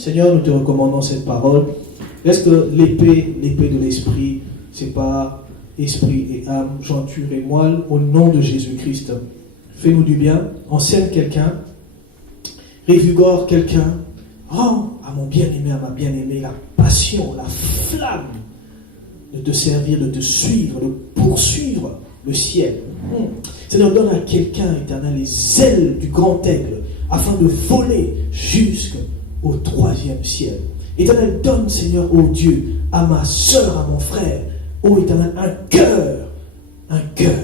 Seigneur, nous te recommandons cette parole. Est-ce que l'épée de l'esprit, c'est pas esprit et âme, jointure et moelle, au nom de Jésus-Christ. Fais-nous du bien, enseigne quelqu'un, révigore quelqu'un, rends à mon bien-aimé, à ma bien-aimée, la passion, la flamme de te servir, de te suivre, de poursuivre le ciel. Seigneur, donne à quelqu'un, éternel, les ailes du grand aigle, afin de voler jusqu'au 3e ciel. Éternel, donne, Seigneur, ô Dieu, à ma soeur, à mon frère, ô Éternel, un cœur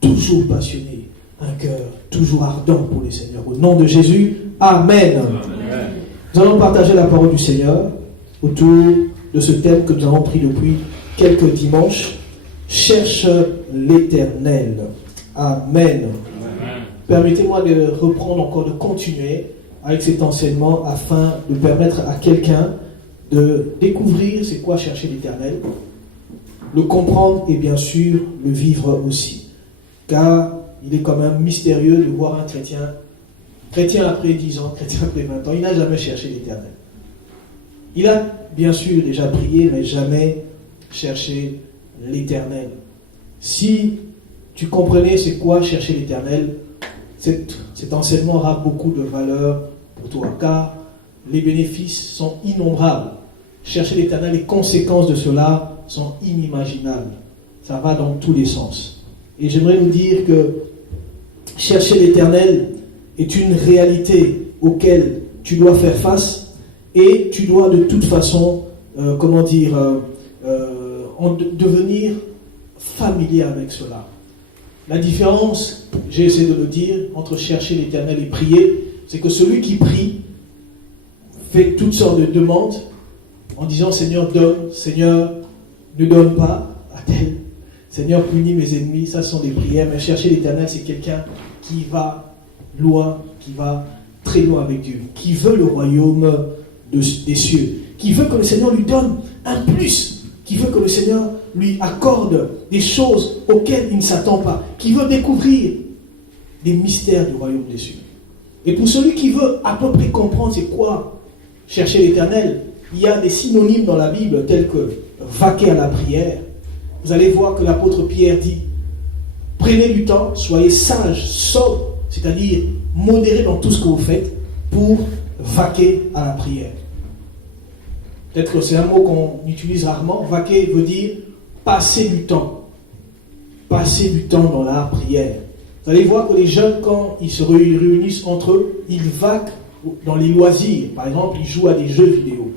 toujours passionné, un cœur toujours ardent pour les Seigneurs. Au nom de Jésus, Amen. Amen. Nous allons partager la parole du Seigneur autour de ce thème que nous avons pris depuis quelques dimanches. Cherche l'Éternel. Amen. Amen. Permettez-moi de reprendre encore, de continuer avec cet enseignement afin de permettre à quelqu'un de découvrir c'est quoi chercher l'Éternel, le comprendre et bien sûr le vivre aussi. Car il est quand même mystérieux de voir un chrétien après 10 ans, chrétien après 20 ans, il n'a jamais cherché l'Éternel. Il a bien sûr déjà prié, mais jamais cherché l'Éternel. Si tu comprenais c'est quoi chercher l'Éternel, cet enseignement aura beaucoup de valeur pour toi, car les bénéfices sont innombrables. Chercher l'Éternel, les conséquences de cela sont inimaginables. Ça va dans tous les sens. Et j'aimerais vous dire que chercher l'Éternel est une réalité auquel tu dois faire face et tu dois de toute façon, devenir familier avec cela. La différence, j'ai essayé de le dire, entre chercher l'Éternel et prier, c'est que celui qui prie fait toutes sortes de demandes en disant Seigneur donne, Seigneur ne donne pas à tel, Seigneur punis mes ennemis, ça sont des prières. Mais chercher l'Éternel, c'est quelqu'un qui va loin, qui va très loin avec Dieu, qui veut le royaume des cieux, qui veut que le Seigneur lui donne un plus, qui veut que le Seigneur lui accorde des choses auxquelles il ne s'attend pas, qui veut découvrir des mystères du royaume des cieux. Et pour celui qui veut à peu près comprendre c'est quoi chercher l'Éternel, il y a des synonymes dans la Bible tels que vaquer à la prière. Vous allez voir que l'apôtre Pierre dit prenez du temps, soyez sages, sobres, c'est-à-dire modérés dans tout ce que vous faites pour vaquer à la prière. Peut-être que c'est un mot qu'on utilise rarement. Vaquer veut dire passer du temps. Passer du temps dans la prière. Vous allez voir que les jeunes, quand ils se réunissent entre eux, ils vaquent dans les loisirs. Par exemple, ils jouent à des jeux vidéo.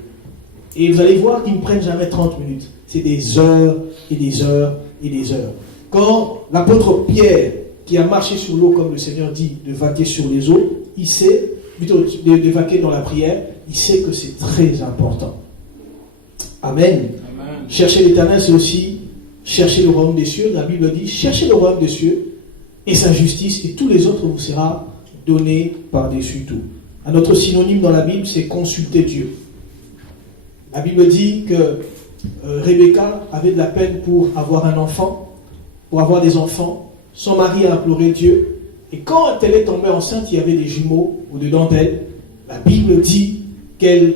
Et vous allez voir qu'ils ne prennent jamais 30 minutes. C'est des heures et des heures et des heures. Quand l'apôtre Pierre, qui a marché sur l'eau, comme le Seigneur dit, de vaquer sur les eaux, il sait, plutôt de vaquer dans la prière, il sait que c'est très important. Amen. Amen. Chercher l'Éternel, c'est aussi chercher le royaume des cieux. La Bible dit, cherchez le royaume des cieux et sa justice, et tous les autres vous sera donné par-dessus tout. Un autre synonyme dans la Bible, c'est consulter Dieu. La Bible dit que Rebecca avait de la peine pour avoir un enfant, pour avoir des enfants. Son mari a imploré Dieu, et quand elle est tombée enceinte, il y avait des jumeaux au-dedans d'elle. La Bible dit qu'elle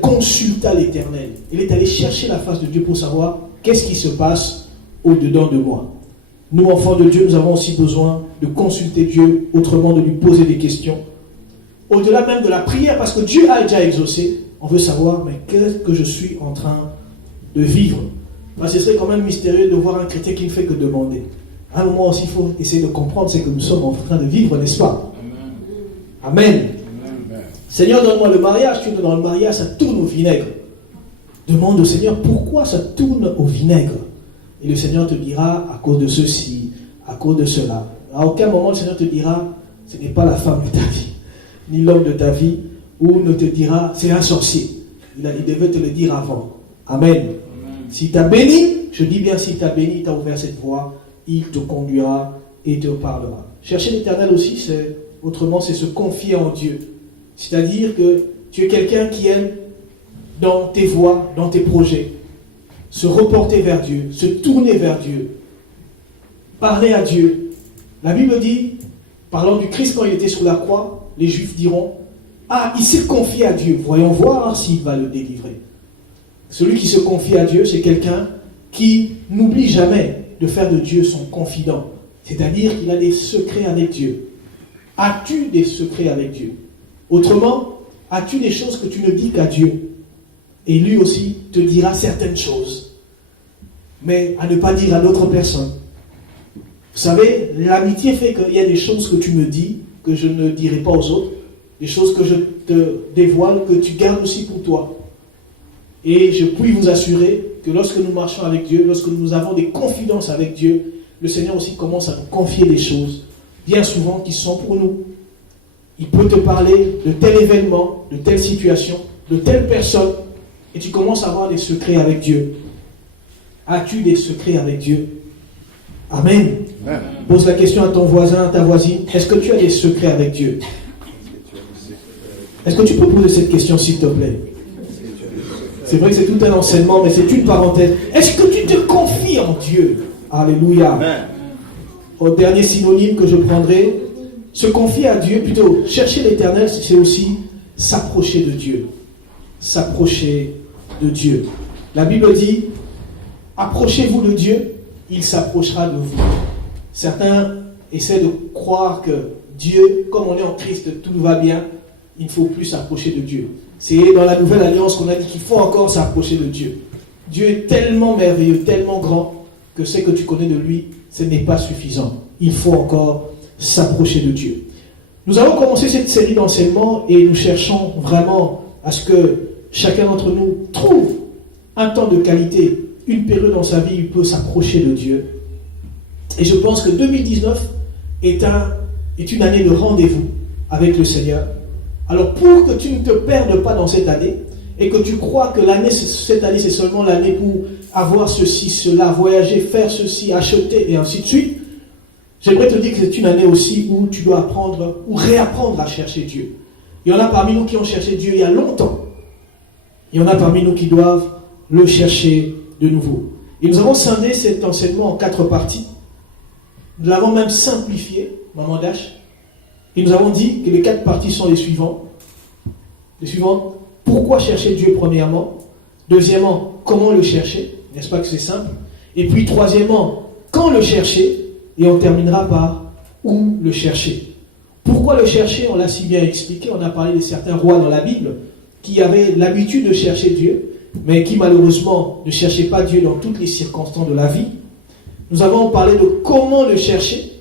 consulta l'Éternel. Elle est allée chercher la face de Dieu pour savoir qu'est-ce qui se passe au-dedans de moi. Nous, enfants de Dieu, nous avons aussi besoin de consulter Dieu, autrement de lui poser des questions. Au-delà même de la prière, parce que Dieu a déjà exaucé, on veut savoir, mais qu'est-ce que je suis en train de vivre? Ce serait quand même mystérieux de voir un chrétien qui ne fait que demander. À un moment aussi, il faut essayer de comprendre ce que nous sommes en train de vivre, n'est-ce pas? Amen. Amen. Amen. Seigneur, donne-moi le mariage. Tu es dans le mariage, ça tourne au vinaigre. Demande au Seigneur pourquoi ça tourne au vinaigre. Et le Seigneur te dira à cause de ceci, à cause de cela. À aucun moment le Seigneur te dira ce n'est pas la femme de ta vie, ni l'homme de ta vie, ou ne te dira c'est un sorcier. Il devait te le dire avant. Amen. Amen. S'il t'a béni, je dis bien s'il t'a béni, il t'a ouvert cette voie, il te conduira et te parlera. Chercher l'Éternel aussi, c'est se confier en Dieu. C'est-à-dire que tu es quelqu'un qui aime dans tes voies, dans tes projets, se reporter vers Dieu, se tourner vers Dieu, parler à Dieu. La Bible dit, parlant du Christ quand il était sur la croix, les Juifs diront, il s'est confié à Dieu. Voyons voir s'il va le délivrer. Celui qui se confie à Dieu, c'est quelqu'un qui n'oublie jamais de faire de Dieu son confident. C'est-à-dire qu'il a des secrets avec Dieu. As-tu des secrets avec Dieu? Autrement, as-tu des choses que tu ne dis qu'à Dieu? Et lui aussi te dira certaines choses, mais à ne pas dire à d'autres personnes. Vous savez, l'amitié fait qu'il y a des choses que tu me dis, que je ne dirai pas aux autres, des choses que je te dévoile, que tu gardes aussi pour toi. Et je puis vous assurer que lorsque nous marchons avec Dieu, lorsque nous avons des confidences avec Dieu, le Seigneur aussi commence à nous confier des choses, bien souvent qui sont pour nous. Il peut te parler de tel événement, de telle situation, de telle personne, et tu commences à avoir des secrets avec Dieu. As-tu des secrets avec Dieu? Amen. Amen. Pose la question à ton voisin, à ta voisine. Est-ce que tu as des secrets avec Dieu? Est-ce que tu peux poser cette question, s'il te plaît? C'est vrai que c'est tout un enseignement, mais c'est une parenthèse. Est-ce que tu te confies en Dieu? Alléluia. Amen. Au dernier synonyme que je prendrai, se confier à Dieu, plutôt chercher l'Éternel, c'est aussi s'approcher de Dieu. S'approcher de Dieu. La Bible dit, approchez-vous de Dieu, il s'approchera de vous. Certains essaient de croire que Dieu, comme on est en Christ, tout va bien, il ne faut plus s'approcher de Dieu. C'est dans la Nouvelle Alliance qu'on a dit qu'il faut encore s'approcher de Dieu. Dieu est tellement merveilleux, tellement grand, que ce que tu connais de lui, ce n'est pas suffisant. Il faut encore s'approcher de Dieu. Nous avons commencé cette série d'enseignements et nous cherchons vraiment à ce que chacun d'entre nous trouve un temps de qualité, une période dans sa vie où il peut s'approcher de Dieu. Et je pense que 2019 est une année de rendez-vous avec le Seigneur. Alors pour que tu ne te perdes pas dans cette année et que tu crois que cette année c'est seulement l'année pour avoir ceci, cela, voyager, faire ceci, acheter et ainsi de suite, j'aimerais te dire que c'est une année aussi où tu dois apprendre ou réapprendre à chercher Dieu. Il y en a parmi nous qui ont cherché Dieu il y a longtemps. Il y en a parmi nous qui doivent le chercher de nouveau. Et nous avons scindé cet enseignement en 4 parties. Nous l'avons même simplifié, Maman Dash. Et nous avons dit que les 4 parties sont les suivantes. Les suivantes, pourquoi chercher Dieu premièrement? Deuxièmement, comment le chercher? N'est-ce pas que c'est simple? Et puis troisièmement, quand le chercher? Et on terminera par où le chercher. Pourquoi le chercher? On l'a si bien expliqué. On a parlé de certains rois dans la Bible qui avaient l'habitude de chercher Dieu, mais qui malheureusement ne cherchaient pas Dieu dans toutes les circonstances de la vie. Nous avons parlé de comment le chercher.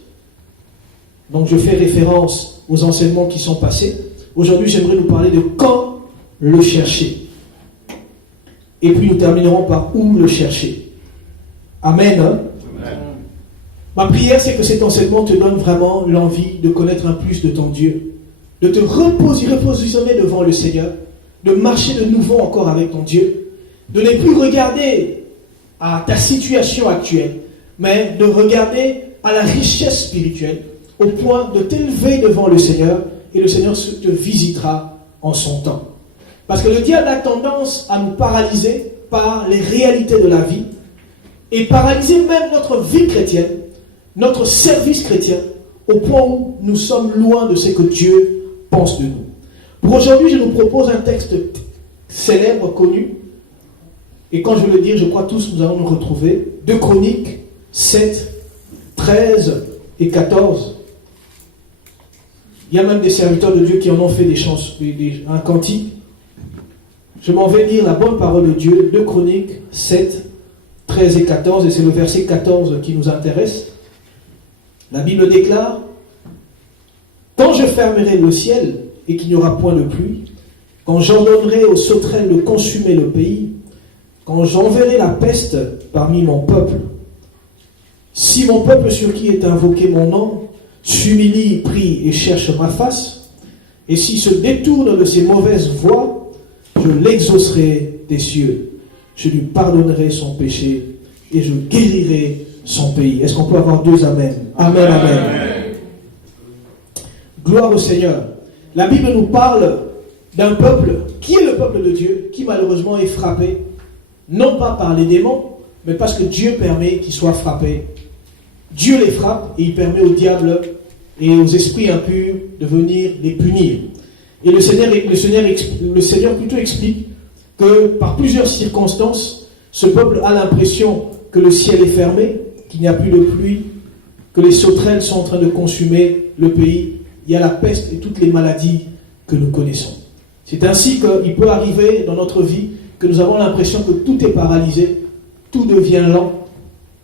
Donc je fais référence aux enseignements qui sont passés. Aujourd'hui, j'aimerais nous parler de quand le chercher. Et puis nous terminerons par où le chercher. Amen. Amen. Ma prière, c'est que cet enseignement te donne vraiment l'envie de connaître un plus de ton Dieu, de te repositionner devant le Seigneur, de marcher de nouveau encore avec ton Dieu, de ne plus regarder à ta situation actuelle, mais de regarder à la richesse spirituelle, au point de t'élever devant le Seigneur, et le Seigneur te visitera en son temps. Parce que le diable a tendance à nous paralyser par les réalités de la vie, et paralyser même notre vie chrétienne, notre service chrétien, au point où nous sommes loin de ce que Dieu pense de nous. Pour aujourd'hui, je nous propose un texte célèbre, connu, et quand je veux le dire, je crois tous nous allons nous retrouver. 2 Chroniques 7, 13 et 14. Il y a même des serviteurs de Dieu qui en ont fait des chansons, un cantique. Je m'en vais lire la bonne parole de Dieu, 2 Chroniques 7, 13 et 14, et c'est le verset 14 qui nous intéresse. La Bible déclare: quand je fermerai le ciel et qu'il n'y aura point de pluie, quand j'ordonnerai aux sauterelles de consumer le pays, quand j'enverrai la peste parmi mon peuple, si mon peuple sur qui est invoqué mon nom s'humilie, prie et cherche ma face, et s'il se détourne de ses mauvaises voies, je l'exaucerai des cieux, je lui pardonnerai son péché et je guérirai son pays. Est-ce qu'on peut avoir 2 amen? Amen, amen. Gloire au Seigneur. La Bible nous parle d'un peuple qui est le peuple de Dieu, qui malheureusement est frappé, non pas par les démons, mais parce que Dieu permet qu'ils soient frappés. Dieu les frappe et il permet au diable et aux esprits impurs de venir les punir. Et le Seigneur plutôt explique que par plusieurs circonstances, ce peuple a l'impression que le ciel est fermé, qu'il n'y a plus de pluie, que les sauterelles sont en train de consumer le pays. Il y a la peste et toutes les maladies que nous connaissons. C'est ainsi qu'il peut arriver dans notre vie que nous avons l'impression que tout est paralysé, tout devient lent,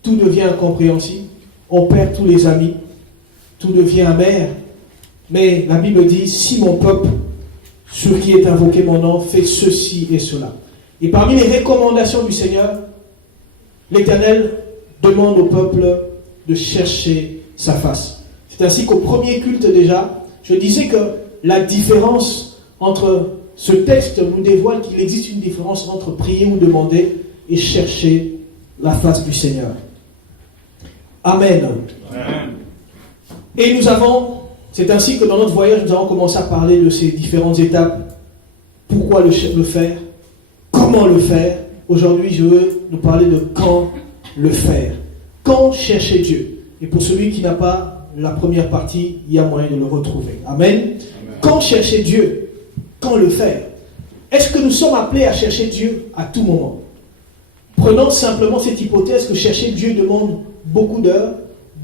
tout devient incompréhensible, on perd tous les amis, tout devient amer. Mais la Bible dit, si mon peuple, sur qui est invoqué mon nom, fait ceci et cela. Et parmi les recommandations du Seigneur, l'Éternel demande au peuple de chercher sa face. C'est ainsi qu'au premier culte déjà, je disais que la différence entre ce texte nous dévoile qu'il existe une différence entre prier ou demander et chercher la face du Seigneur. Amen. Amen. Et c'est ainsi que dans notre voyage, nous avons commencé à parler de ces différentes étapes. Pourquoi le faire? Comment le faire? Aujourd'hui, je veux nous parler de quand le faire. Quand chercher Dieu? Et pour celui qui n'a pas la première partie, il y a moyen de le retrouver. Amen. Amen. Quand chercher Dieu? Quand le faire? Est-ce que nous sommes appelés à chercher Dieu à tout moment? Prenons simplement cette hypothèse que chercher Dieu demande beaucoup d'heures,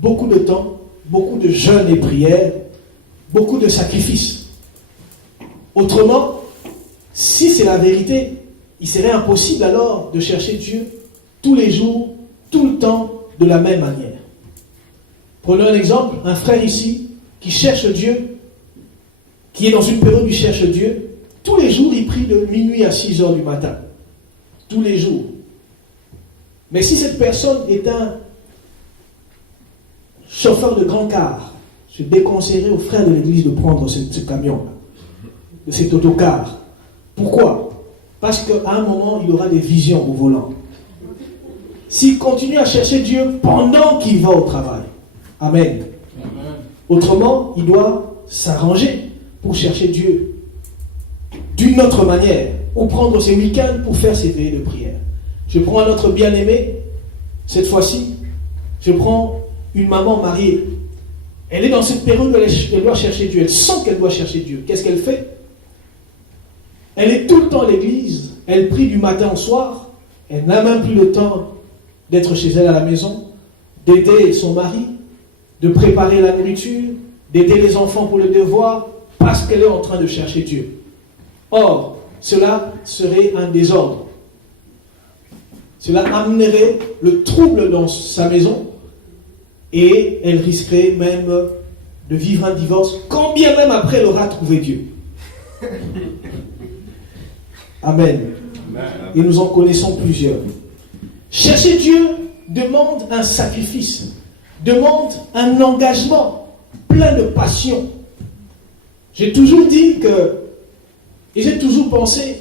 beaucoup de temps, beaucoup de jeûnes et prières, beaucoup de sacrifices. Autrement, si c'est la vérité, il serait impossible alors de chercher Dieu tous les jours, tout le temps, de la même manière. Prenons un exemple, un frère ici qui cherche Dieu, qui est dans une période où il cherche Dieu, tous les jours il prie de minuit à 6 heures du matin. Tous les jours. Mais si cette personne est un chauffeur de grand car, je déconseillerais aux frères de l'église de prendre ce camion-là, de cet autocar. Pourquoi? Parce qu'à un moment, il aura des visions au volant. S'il continue à chercher Dieu pendant qu'il va au travail. Amen. Amen. Autrement, il doit s'arranger pour chercher Dieu d'une autre manière, ou prendre ses week-ends pour faire ses veillées de prière. Je prends un autre bien-aimé, cette fois-ci, je prends une maman mariée. Elle est dans cette période où elle doit chercher Dieu. Elle sent qu'elle doit chercher Dieu. Qu'est-ce qu'elle fait? Elle est tout le temps à l'église. Elle prie du matin au soir. Elle n'a même plus le temps d'être chez elle à la maison, d'aider son mari, de préparer la nourriture, d'aider les enfants pour le devoir, parce qu'elle est en train de chercher Dieu. Or, cela serait un désordre. Cela amènerait le trouble dans sa maison et elle risquerait même de vivre un divorce, quand bien même après elle aura trouvé Dieu. Amen. Et nous en connaissons plusieurs. Chercher Dieu demande un sacrifice, demande un engagement plein de passion. J'ai toujours dit et j'ai toujours pensé,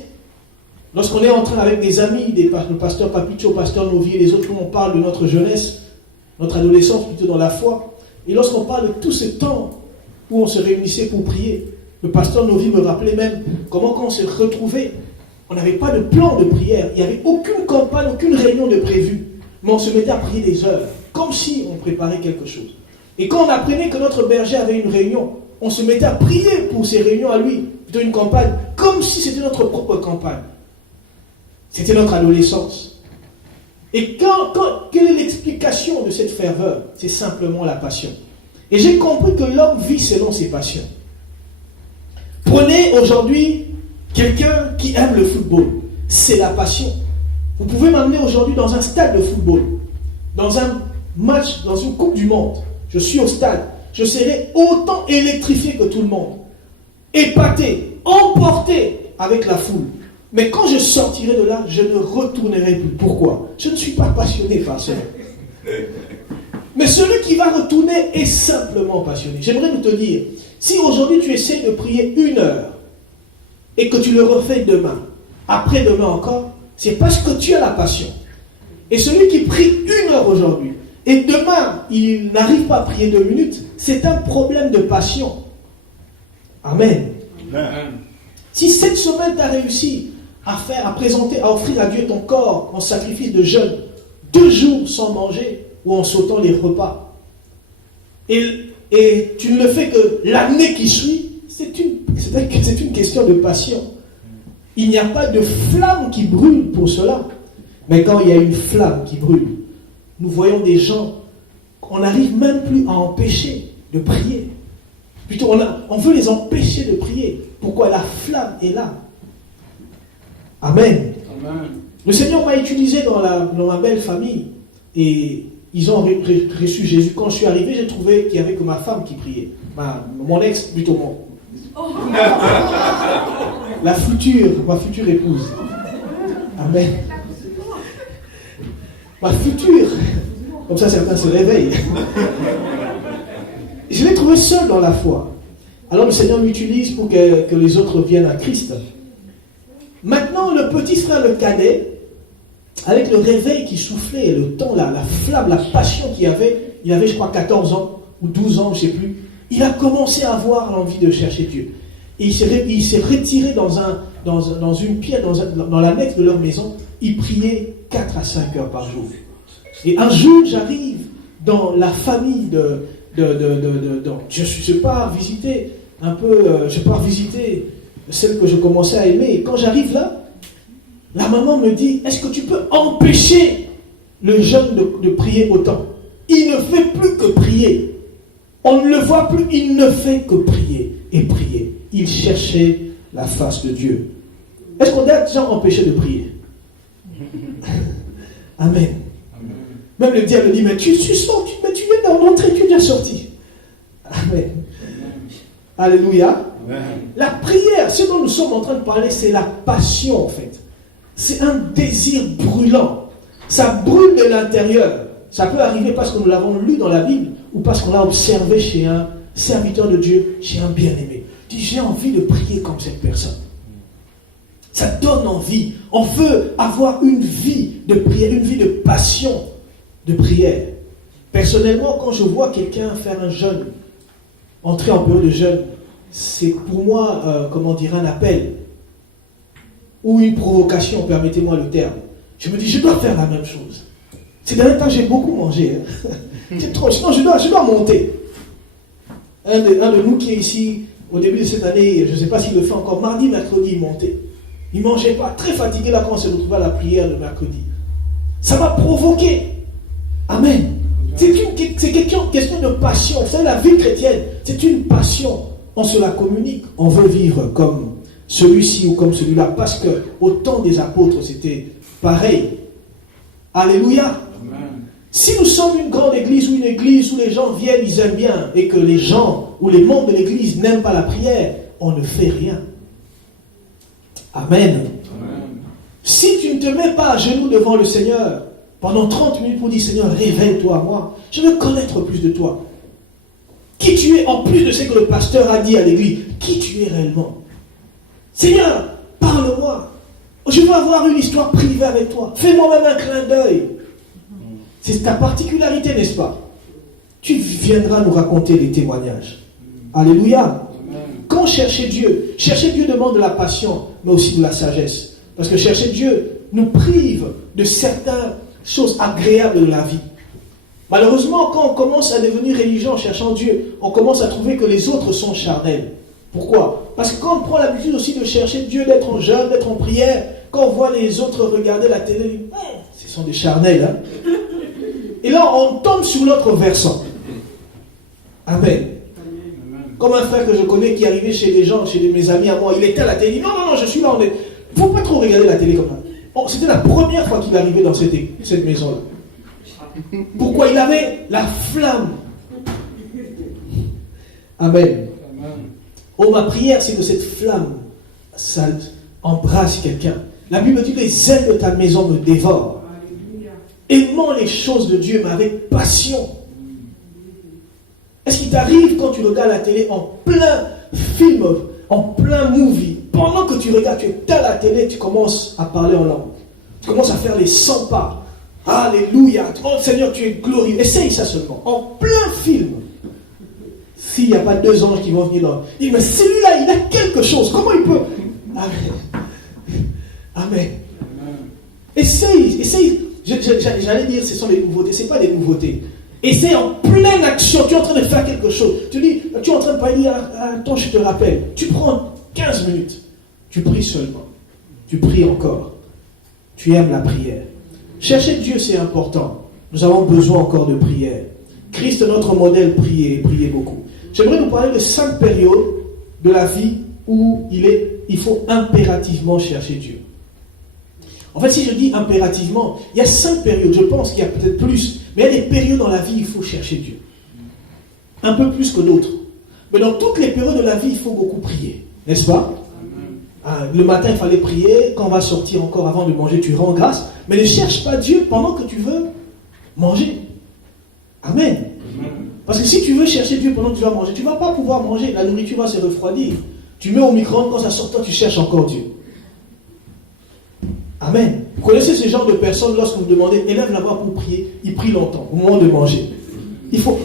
lorsqu'on est en train avec des amis, le pasteur Papicho, le pasteur Novi et les autres, on parle de notre jeunesse, notre adolescence plutôt dans la foi, et lorsqu'on parle de tout ce temps où on se réunissait pour prier, le pasteur Novi me rappelait même comment quand on se retrouvait, on n'avait pas de plan de prière, il n'y avait aucune campagne, aucune réunion de prévu, mais on se mettait à prier des heures, comme si on préparait quelque chose. Et quand on apprenait que notre berger avait une réunion, on se mettait à prier pour ces réunions à lui, plutôt une campagne, comme si c'était notre propre campagne. C'était notre adolescence. Et quelle est l'explication de cette ferveur? C'est simplement la passion. Et j'ai compris que l'homme vit selon ses passions. Prenez aujourd'hui quelqu'un qui aime le football. C'est la passion. Vous pouvez m'amener aujourd'hui dans un stade de football, dans un match, dans une coupe du monde. Je suis au stade. Je serai autant électrifié que tout le monde. Épaté, emporté avec la foule. Mais quand je sortirai de là, je ne retournerai plus. Pourquoi? Je ne suis pas passionné par cela. Mais celui qui va retourner est simplement passionné. J'aimerais te dire, si aujourd'hui tu essaies de prier 1 heure et que tu le refais demain, après-demain encore, c'est parce que tu as la passion. Et celui qui prie 1 heure aujourd'hui et demain il n'arrive pas à prier 2 minutes, c'est un problème de passion. Amen. Amen. Si cette semaine tu as réussi à présenter, à offrir à Dieu ton corps en sacrifice de jeûne, 2 jours sans manger ou en sautant les repas, et tu ne le fais que l'année qui suit, c'est C'est une question de passion. Il n'y a pas de flamme qui brûle pour cela. Mais quand il y a une flamme qui brûle, nous voyons des gens, on n'arrive même plus à empêcher de prier. Plutôt, on veut les empêcher de prier. Pourquoi? La flamme est là. Amen. Amen. Le Seigneur m'a utilisé dans ma belle famille. Et ils ont reçu Jésus. Quand je suis arrivé, j'ai trouvé qu'il n'y avait que ma femme qui priait. Mon ex, plutôt mon. Ma future épouse. Amen. Ma future. Comme ça, certains se réveillent. Je l'ai trouvé seul dans la foi. Alors le Seigneur m'utilise pour que les autres viennent à Christ. Maintenant, le petit frère, le cadet, avec le réveil qui soufflait, le temps, la flamme, la passion qu'il avait, il avait, je crois, 14 ans, ou 12 ans, je ne sais plus, il a commencé à avoir l'envie de chercher Dieu. Et il s'est retiré dans une pièce, dans l'annexe de leur maison, il priait 4 à 5 heures par jour. Et un jour, j'arrive dans la famille je pars visiter un peu, celle que je commençais à aimer. Et quand j'arrive là, la maman me dit, est-ce que tu peux empêcher le jeune de prier autant? Il ne fait plus que prier. On ne le voit plus, il ne fait que prier et prier. Il cherchait la face de Dieu. Est-ce qu'on a déjà empêché de prier? Amen. Même le diable dit, mais tu sors, tu viens d'entrer, tu es déjà sorti. Amen. Alléluia. Amen. La prière, ce dont nous sommes en train de parler, c'est la passion en fait. C'est un désir brûlant. Ça brûle de l'intérieur. Ça peut arriver parce que nous l'avons lu dans la Bible ou parce qu'on l'a observé chez un serviteur de Dieu, chez un bien-aimé. Tu dis, j'ai envie de prier comme cette personne. Ça donne envie. On veut avoir une vie de prière, une vie de passion de prière. Personnellement, quand je vois quelqu'un faire un jeûne, entrer en période de jeûne, c'est pour moi, un appel ou une provocation, permettez-moi le terme. Je me dis, je dois faire la même chose. Ces derniers temps, j'ai beaucoup mangé. C'est trop, sinon je dois monter. Un de nous qui est ici, au début de cette année, je ne sais pas s'il le fait encore, mardi, mercredi, il montait. Il ne mangeait pas, très fatigué là quand on s'est retrouvé à la prière le mercredi. Ça m'a provoqué. Amen. C'est question de passion. Vous savez, la vie chrétienne, c'est une passion. On se la communique. On veut vivre comme celui-ci ou comme celui-là. Parce que au temps des apôtres, c'était pareil. Alléluia. Amen. Si nous sommes une grande église ou une église où les gens viennent, ils aiment bien, et que les gens ou les membres de l'église n'aiment pas la prière, on ne fait rien. Amen. Amen. Si tu ne te mets pas à genoux devant le Seigneur pendant 30 minutes pour dire, Seigneur, révèle-toi à moi, je veux connaître plus de toi. Qui tu es, en plus de ce que le pasteur a dit à l'église, qui tu es réellement. Seigneur, parle-moi. Je veux avoir une histoire privée avec toi. Fais-moi même un clin d'œil. C'est ta particularité, n'est-ce pas? Tu viendras nous raconter des témoignages. Alléluia. Quand chercher Dieu demande de la passion, mais aussi de la sagesse. Parce que chercher Dieu nous prive de certaines choses agréables de la vie. Malheureusement, quand on commence à devenir religieux en cherchant Dieu, on commence à trouver que les autres sont charnels. Pourquoi? Parce que quand on prend l'habitude aussi de chercher Dieu, d'être en jeûne, d'être en prière, quand on voit les autres regarder la télé, ce sont des charnels. Hein? Et là, on tombe sur l'autre versant. Amen. Comme un frère que je connais qui est arrivé chez des gens, chez mes amis à moi, il était à la télé, il dit non, je suis là, il ne faut pas trop regarder la télé comme ça. C'était la première fois qu'il arrivait dans cette maison-là. Pourquoi? Il avait la flamme. Amen. Oh, ma prière, c'est que cette flamme, ça embrasse quelqu'un. La Bible dit que les ailes de ta maison me dévorent. Aimant les choses de Dieu, mais avec passion. Est-ce qu'il t'arrive quand tu regardes la télé en plein film, en plein movie, pendant que tu regardes, tu es à la télé, tu commences à parler en langue. Tu commences à faire les 100 pas. Alléluia. Oh Seigneur, tu es glorieux. Essaye ça seulement. En plein film. S'il n'y a pas 2 anges qui vont venir dans... Il dit, mais celui-là, il a quelque chose. Comment il peut... Amen. Amen. Essaye. J'allais dire, ce sont des nouveautés. Ce n'est pas des nouveautés. Essaye en pleine action. Tu es en train de faire quelque chose. Tu dis, tu es en train de parler, attends, je te rappelle. Tu prends 15 minutes. Tu pries seulement. Tu pries encore. Tu aimes la prière. Chercher Dieu, c'est important. Nous avons besoin encore de prière. Christ, notre modèle, priait beaucoup. J'aimerais vous parler de 5 périodes de la vie où il faut impérativement chercher Dieu. En fait, si je dis impérativement, il y a 5 périodes. Je pense qu'il y a peut-être plus. Mais il y a des périodes dans la vie où il faut chercher Dieu. Un peu plus que d'autres. Mais dans toutes les périodes de la vie, il faut beaucoup prier. N'est-ce pas? Le matin, il fallait prier. Quand on va sortir encore avant de manger, tu rends grâce. Mais ne cherche pas Dieu pendant que tu veux manger. Amen. Parce que si tu veux chercher Dieu pendant que tu vas manger, tu ne vas pas pouvoir manger. La nourriture va se refroidir. Tu mets au micro-ondes, quand ça sort, toi, tu cherches encore Dieu. Amen. Vous connaissez ce genre de personnes, lorsque vous demandez, élève la voix pour prier, il prie longtemps, au moment de manger.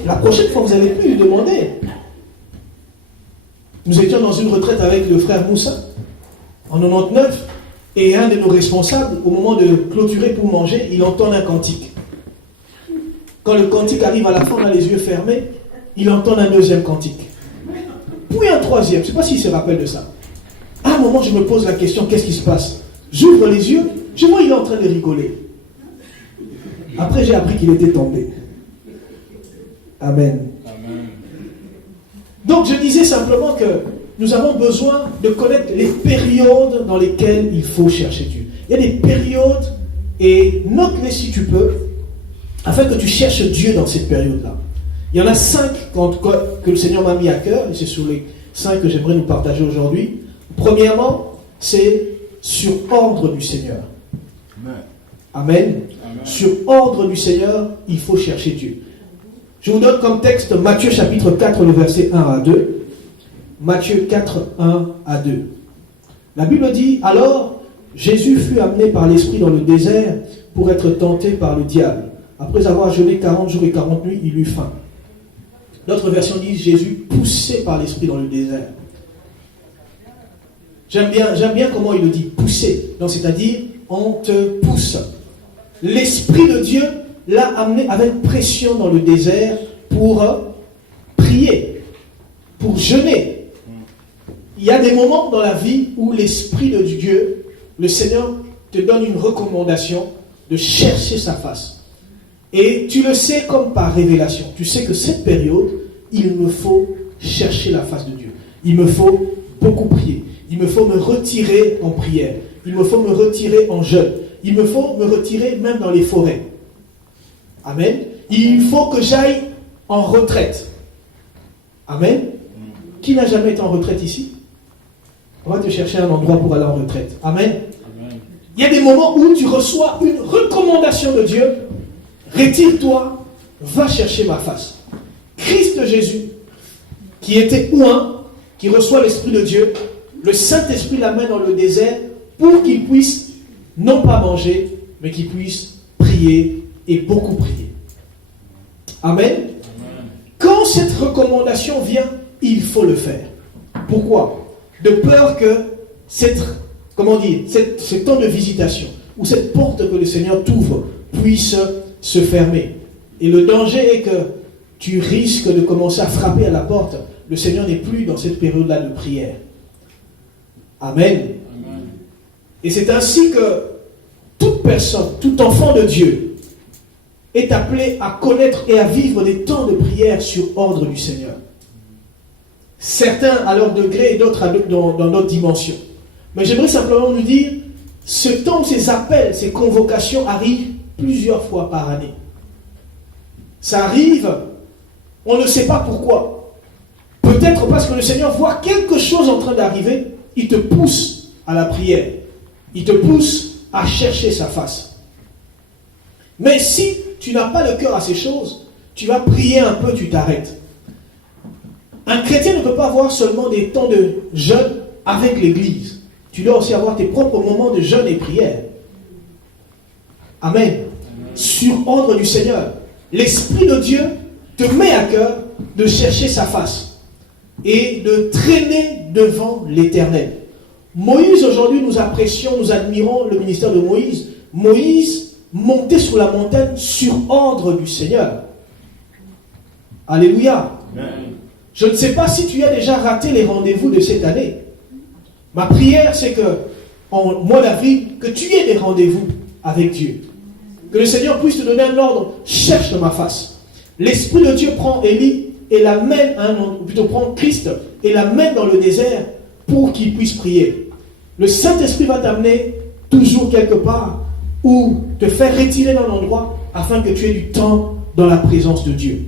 La prochaine fois, vous n'allez plus lui demander. Nous étions dans une retraite avec le frère Moussa, en 99, et un de nos responsables, au moment de clôturer pour manger, il entend un cantique. Quand le cantique arrive à la fin, on a les yeux fermés, il entend un deuxième cantique. Puis un troisième, je ne sais pas s'il se rappelle de ça. À un moment, je me pose la question, qu'est-ce qui se passe? J'ouvre les yeux, je vois il est en train de rigoler. Après, j'ai appris qu'il était tombé. Amen. Amen. Donc, je disais simplement que nous avons besoin de connaître les périodes dans lesquelles il faut chercher Dieu. Il y a des périodes, et note-les si tu peux, afin que tu cherches Dieu dans cette période-là. Il y en a 5 que le Seigneur m'a mis à cœur, et c'est sur les 5 que j'aimerais nous partager aujourd'hui. Premièrement, c'est sur ordre du Seigneur. Amen. Amen. Amen. Sur ordre du Seigneur, il faut chercher Dieu. Je vous donne comme texte Matthieu chapitre 4, le verset 1 à 2. Matthieu 4, 1 à 2. La Bible dit, alors Jésus fut amené par l'Esprit dans le désert pour être tenté par le diable. Après avoir jeûné 40 jours et 40 nuits, il eut faim. D'autres versions disent Jésus poussé par l'Esprit dans le désert. J'aime bien comment il le dit, pousser. Donc c'est-à-dire, on te pousse. L'Esprit de Dieu l'a amené avec pression dans le désert pour prier, pour jeûner. Il y a des moments dans la vie où l'Esprit de Dieu, le Seigneur, te donne une recommandation de chercher sa face. Et tu le sais comme par révélation. Tu sais que cette période, il me faut chercher la face de Dieu. Il me faut beaucoup prier. Il me faut me retirer en prière. Il me faut me retirer en jeûne. Il me faut me retirer même dans les forêts. Amen. Il faut que j'aille en retraite. Amen. Qui n'a jamais été en retraite ici? On va te chercher un endroit pour aller en retraite. Amen. Amen. Il y a des moments où tu reçois une recommandation de Dieu. Retire-toi, va chercher ma face. Christ Jésus, qui était oint, qui reçoit l'Esprit de Dieu, le Saint-Esprit l'amène dans le désert pour qu'il puisse non pas manger, mais qu'il puisse prier et beaucoup prier. Amen. Amen. Quand cette recommandation vient, il faut le faire. Pourquoi? De peur que ce temps de visitation, ou cette porte que le Seigneur t'ouvre, puisse se fermer. Et le danger est que tu risques de commencer à frapper à la porte. Le Seigneur n'est plus dans cette période-là de prière. Amen. Amen. Et c'est ainsi que toute personne, tout enfant de Dieu est appelé à connaître et à vivre des temps de prière sur ordre du Seigneur. Certains à leur degré et d'autres dans notre dimension. Mais j'aimerais simplement nous dire, ce temps, ces appels, ces convocations arrivent plusieurs fois par année. Ça arrive, on ne sait pas pourquoi. Peut-être parce que le Seigneur voit quelque chose en train d'arriver, il te pousse à la prière. Il te pousse à chercher sa face. Mais si tu n'as pas le cœur à ces choses, tu vas prier un peu, tu t'arrêtes. Un chrétien ne peut pas avoir seulement des temps de jeûne avec l'Église. Tu dois aussi avoir tes propres moments de jeûne et prière. Amen. Amen. Sur ordre du Seigneur. L'Esprit de Dieu te met à cœur de chercher sa face et de traîner devant l'Éternel. Moïse, aujourd'hui, nous apprécions, nous admirons le ministère de Moïse. Moïse montait sur la montagne sur ordre du Seigneur. Alléluia. Amen. Je ne sais pas si tu as déjà raté les rendez-vous de cette année. Ma prière, c'est que, en mois d'avril, que tu aies des rendez-vous avec Dieu. Que le Seigneur puisse te donner un ordre, cherche de ma face. L'Esprit de Dieu prend Élie et l'amène, ou plutôt prend Christ et l'amène dans le désert pour qu'il puisse prier. Le Saint-Esprit va t'amener toujours quelque part ou te faire retirer dans l'endroit afin que tu aies du temps dans la présence de Dieu.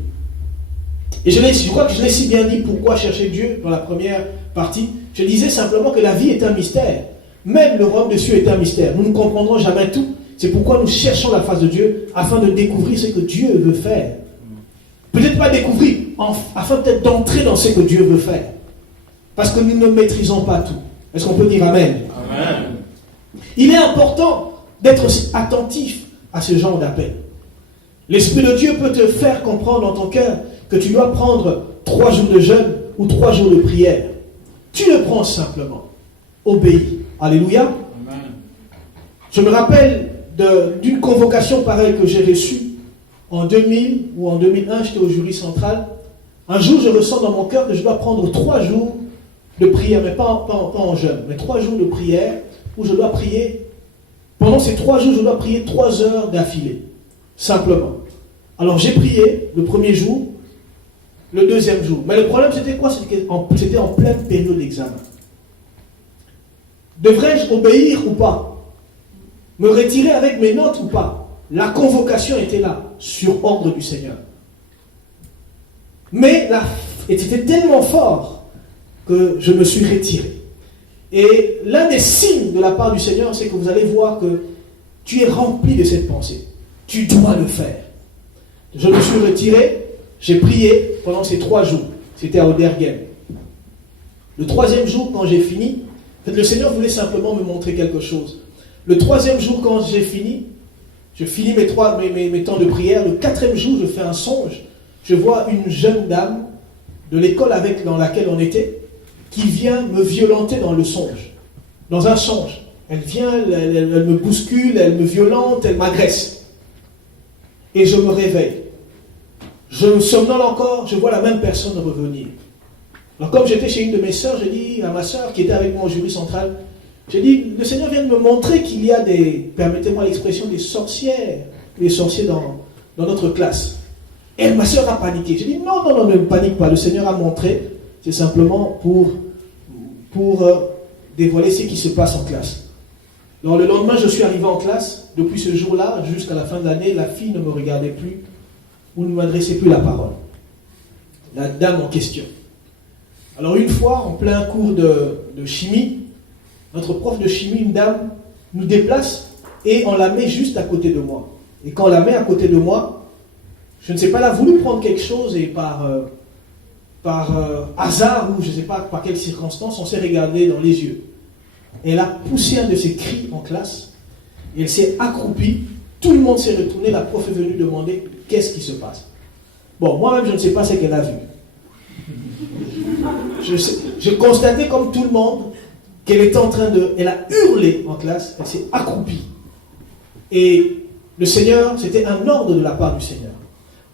Et je crois que je l'ai si bien dit pourquoi chercher Dieu dans la première partie. Je disais simplement que la vie est un mystère. Même le royaume des cieux est un mystère. Nous ne comprendrons jamais tout. C'est pourquoi nous cherchons la face de Dieu afin de découvrir ce que Dieu veut faire. Peut-être pas découvrir, afin peut-être d'entrer dans ce que Dieu veut faire. Parce que nous ne maîtrisons pas tout. Est-ce qu'on peut dire Amen? Amen. Il est important d'être attentif à ce genre d'appel. L'Esprit de Dieu peut te faire comprendre dans ton cœur que tu dois prendre 3 jours de jeûne ou 3 jours de prière. Tu le prends simplement. Obéis. Alléluia. Amen. Je me rappelle d'une convocation pareille que j'ai reçue en 2000 ou en 2001, j'étais au jury central. Un jour, je ressens dans mon cœur que je dois prendre 3 jours de prière, mais pas en jeûne, mais 3 jours de prière où je dois prier. Pendant ces 3 jours, je dois prier 3 heures d'affilée, simplement. Alors j'ai prié le premier jour, le deuxième jour. Mais le problème, c'était quoi? C'était en pleine période d'examen. Devrais-je obéir ou pas? Me retirer avec mes notes ou pas? La convocation était là, sur ordre du Seigneur. Mais c'était tellement fort que je me suis retiré. Et l'un des signes de la part du Seigneur, c'est que vous allez voir que tu es rempli de cette pensée. Tu dois le faire. Je me suis retiré, j'ai prié pendant ces 3 jours. C'était à Oderghem. Le 3e jour, quand j'ai fini, le Seigneur voulait simplement me montrer quelque chose. Le 3e jour, quand j'ai fini, je finis mes temps de prière. Le 4e jour, je fais un songe. Je vois une jeune dame de l'école dans laquelle on était, qui vient me violenter dans le songe. Dans un songe. Elle vient, elle me bouscule, elle me violente, elle m'agresse. Et je me réveille. Je me somnole encore, je vois la même personne revenir. Alors comme j'étais chez une de mes sœurs, j'ai dit à ma sœur qui était avec moi au jury central, j'ai dit, le Seigneur vient de me montrer qu'il y a permettez-moi l'expression, des sorcières, des sorciers dans notre classe. Et ma sœur a paniqué. J'ai dit, non, ne panique pas, le Seigneur a montré, c'est simplement pour dévoiler ce qui se passe en classe. Alors le lendemain, je suis arrivé en classe. Depuis ce jour-là, jusqu'à la fin de l'année, la fille ne me regardait plus ou ne m'adressait plus la parole. La dame en question. Alors une fois, en plein cours de chimie, notre prof de chimie, une dame, nous déplace et on la met juste à côté de moi. Et quand on la met à côté de moi, je ne sais pas, elle a voulu prendre quelque chose et par hasard ou je ne sais pas par quelle circonstance, on s'est regardé dans les yeux. Et elle a poussé un de ses cris en classe et elle s'est accroupie. Tout le monde s'est retourné, la prof est venue demander qu'est-ce qui se passe. Bon, moi-même je ne sais pas ce qu'elle a vu. Je constatais comme tout le monde qu'elle était en train elle a hurlé en classe, elle s'est accroupie. Et le Seigneur, c'était un ordre de la part du Seigneur.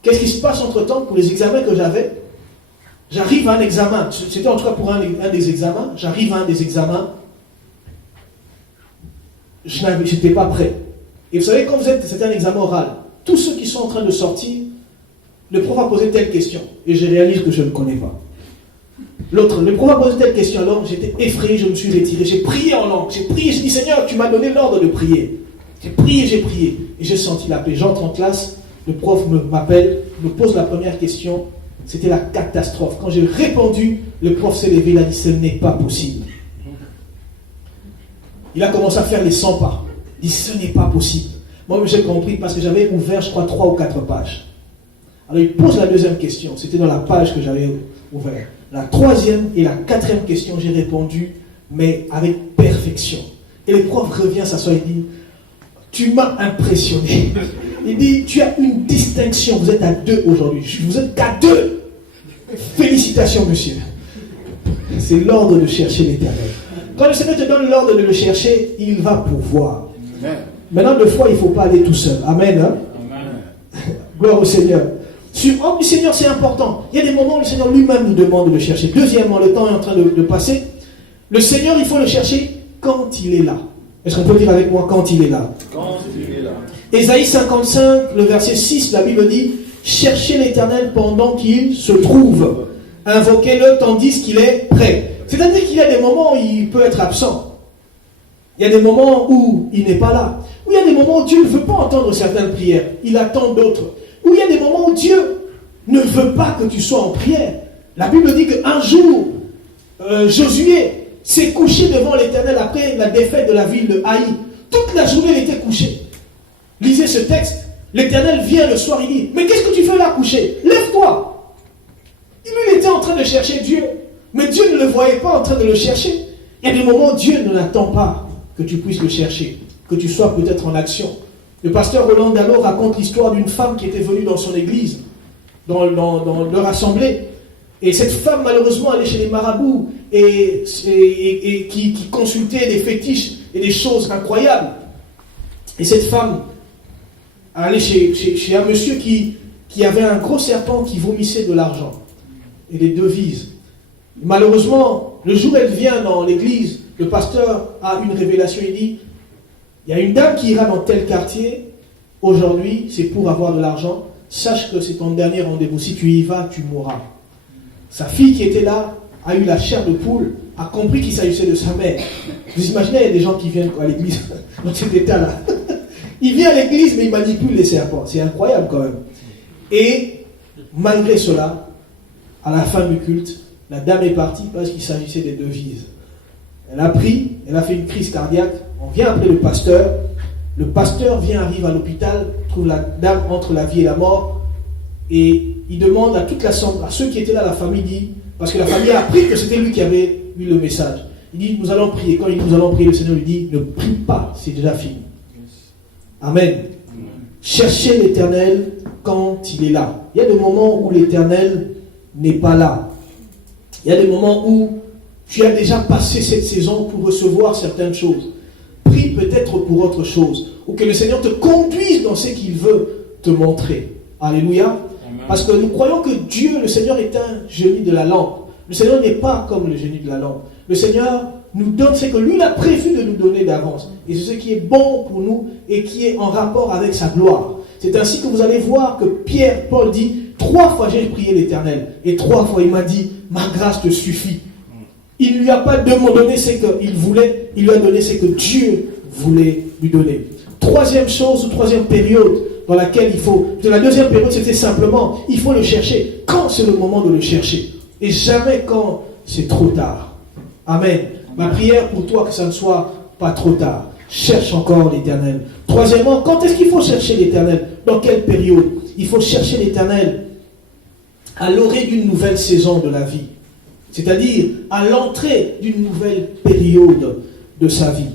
Qu'est-ce qui se passe entre-temps pour les examens que j'avais? J'arrive à un examen, c'était en tout cas pour un des examens, j'arrive à un des examens, je n'étais pas prêt. Et vous savez, quand c'était un examen oral, tous ceux qui sont en train de sortir, le prof a posé telle question, et je réalise que je ne connais pas. L'autre, le prof a posé telle question, alors j'étais effrayé, je me suis retiré, j'ai prié en langue, j'ai dit Seigneur, tu m'as donné l'ordre de prier. J'ai prié, et j'ai senti la paix. J'entre en classe, le prof m'appelle, me pose la première question, c'était la catastrophe. Quand j'ai répondu, le prof s'est levé, il a dit ce n'est pas possible. Il a commencé à faire les 100 pas. Il dit ce n'est pas possible. Moi j'ai compris parce que j'avais ouvert, je crois, 3 ou 4 pages. Alors il pose la deuxième question, c'était dans la page que j'avais ouverte. La 3e et la 4e question, j'ai répondu, mais avec perfection. Et le prof revient s'asseoir et dit, tu m'as impressionné. Il dit, tu as une distinction, vous êtes à 2 aujourd'hui. Vous êtes qu'à 2. Félicitations, monsieur. C'est l'ordre de chercher l'Éternel. Quand le Seigneur te donne l'ordre de le chercher, il va pouvoir. Amen. Maintenant, de fois, il ne faut pas aller tout seul. Amen. Hein? Amen. Gloire au Seigneur. Sur ordre du Seigneur, c'est important. Il y a des moments où le Seigneur lui-même nous demande de le chercher. Deuxièmement, le temps est en train de passer. Le Seigneur, il faut le chercher quand il est là. Est-ce qu'on peut dire avec moi quand il est là? Quand il est là. Ésaïe 55, le verset 6, la Bible dit « Cherchez l'Éternel pendant qu'il se trouve. Invoquez-le tandis qu'il est prêt. » C'est-à-dire qu'il y a des moments où il peut être absent. Il y a des moments où il n'est pas là. Où il y a des moments où Dieu ne veut pas entendre certaines prières. Il attend d'autres. Où il y a des moments où Dieu ne veut pas que tu sois en prière. La Bible dit qu'un jour, Josué s'est couché devant l'Éternel après la défaite de la ville de Haï. Toute la journée, il était couché. Lisez ce texte. L'Éternel vient le soir, il dit « Mais qu'est-ce que tu fais là couché? Lève-toi » Il était en train de chercher Dieu. Mais Dieu ne le voyait pas en train de le chercher. Il y a des moments où Dieu ne l'attend pas que tu puisses le chercher, que tu sois peut-être en action. Le pasteur Roland Gallo raconte l'histoire d'une femme qui était venue dans son église, dans leur assemblée. Et cette femme, malheureusement, allait chez les marabouts et qui consultait des fétiches et des choses incroyables. Et cette femme allait chez un monsieur qui avait un gros serpent qui vomissait de l'argent et des devises. Malheureusement, le jour où elle vient dans l'église, le pasteur a une révélation. Il dit, il y a une dame qui ira dans tel quartier, aujourd'hui, c'est pour avoir de l'argent. Sache que c'est ton dernier rendez-vous. Si tu y vas, tu mourras. Sa fille qui était là a eu la chair de poule, a compris qu'il s'agissait de sa mère. Vous imaginez, il y a des gens qui viennent à l'église dans cet état-là. Il vient à l'église, mais il manipule les serpents. C'est incroyable quand même. Et malgré cela, à la fin du culte, la dame est partie parce qu'il s'agissait des devises. Elle a pris, elle a fait une crise cardiaque. On vient appeler le pasteur. Le pasteur arrive à l'hôpital, trouve la dame entre la vie et la mort. Et il demande à toute l'assemblée, à ceux qui étaient là, la famille dit, parce que la famille a appris que c'était lui qui avait eu le message. Il dit, nous allons prier. Quand il dit, nous allons prier, le Seigneur lui dit, ne prie pas, c'est déjà fini. Amen. Cherchez l'Éternel quand il est là. Il y a des moments où l'Éternel n'est pas là. Il y a des moments où tu as déjà passé cette saison pour recevoir certaines choses. Prie peut-être pour autre chose. Ou que le Seigneur te conduise dans ce qu'il veut te montrer. Alléluia. Amen. Parce que nous croyons que Dieu, le Seigneur, est un génie de la lampe. Le Seigneur n'est pas comme le génie de la lampe. Le Seigneur nous donne ce que lui il a prévu de nous donner d'avance. Et c'est ce qui est bon pour nous et qui est en rapport avec sa gloire. C'est ainsi que vous allez voir que Pierre, Paul dit, 3 fois j'ai prié l'Éternel. Et 3 fois il m'a dit, ma grâce te suffit. Il ne lui a pas donné ce qu'il voulait, il lui a donné ce que Dieu voulait lui donner. Troisième chose, ou troisième période dans laquelle il faut... La deuxième période, c'était simplement, il faut le chercher. Quand c'est le moment de le chercher? Et jamais quand c'est trop tard. Amen. Ma prière pour toi, que ça ne soit pas trop tard. Cherche encore l'Éternel. Troisièmement, quand est-ce qu'il faut chercher l'Éternel? Dans quelle période? Il faut chercher l'Éternel à l'orée d'une nouvelle saison de la vie. C'est-à-dire à l'entrée d'une nouvelle période de sa vie.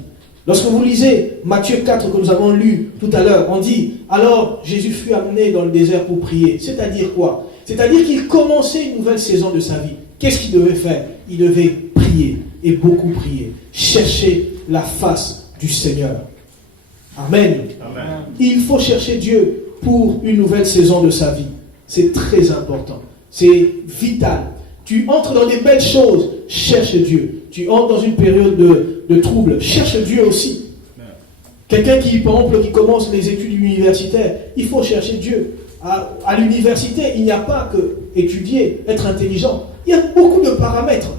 Lorsque vous lisez Matthieu 4 que nous avons lu tout à l'heure, on dit, alors Jésus fut amené dans le désert pour prier. C'est-à-dire quoi? C'est-à-dire qu'il commençait une nouvelle saison de sa vie. Qu'est-ce qu'il devait faire? Il devait prier, et beaucoup prier. Chercher la face du Seigneur. Amen. Amen. Il faut chercher Dieu pour une nouvelle saison de sa vie. C'est très important. C'est vital. Tu entres dans des belles choses, cherche Dieu. Tu entres dans une période de trouble, cherche Dieu aussi. Quelqu'un qui, par exemple, qui commence les études universitaires, il faut chercher Dieu. À l'université, il n'y a pas que étudier, être intelligent. Il y a beaucoup de paramètres.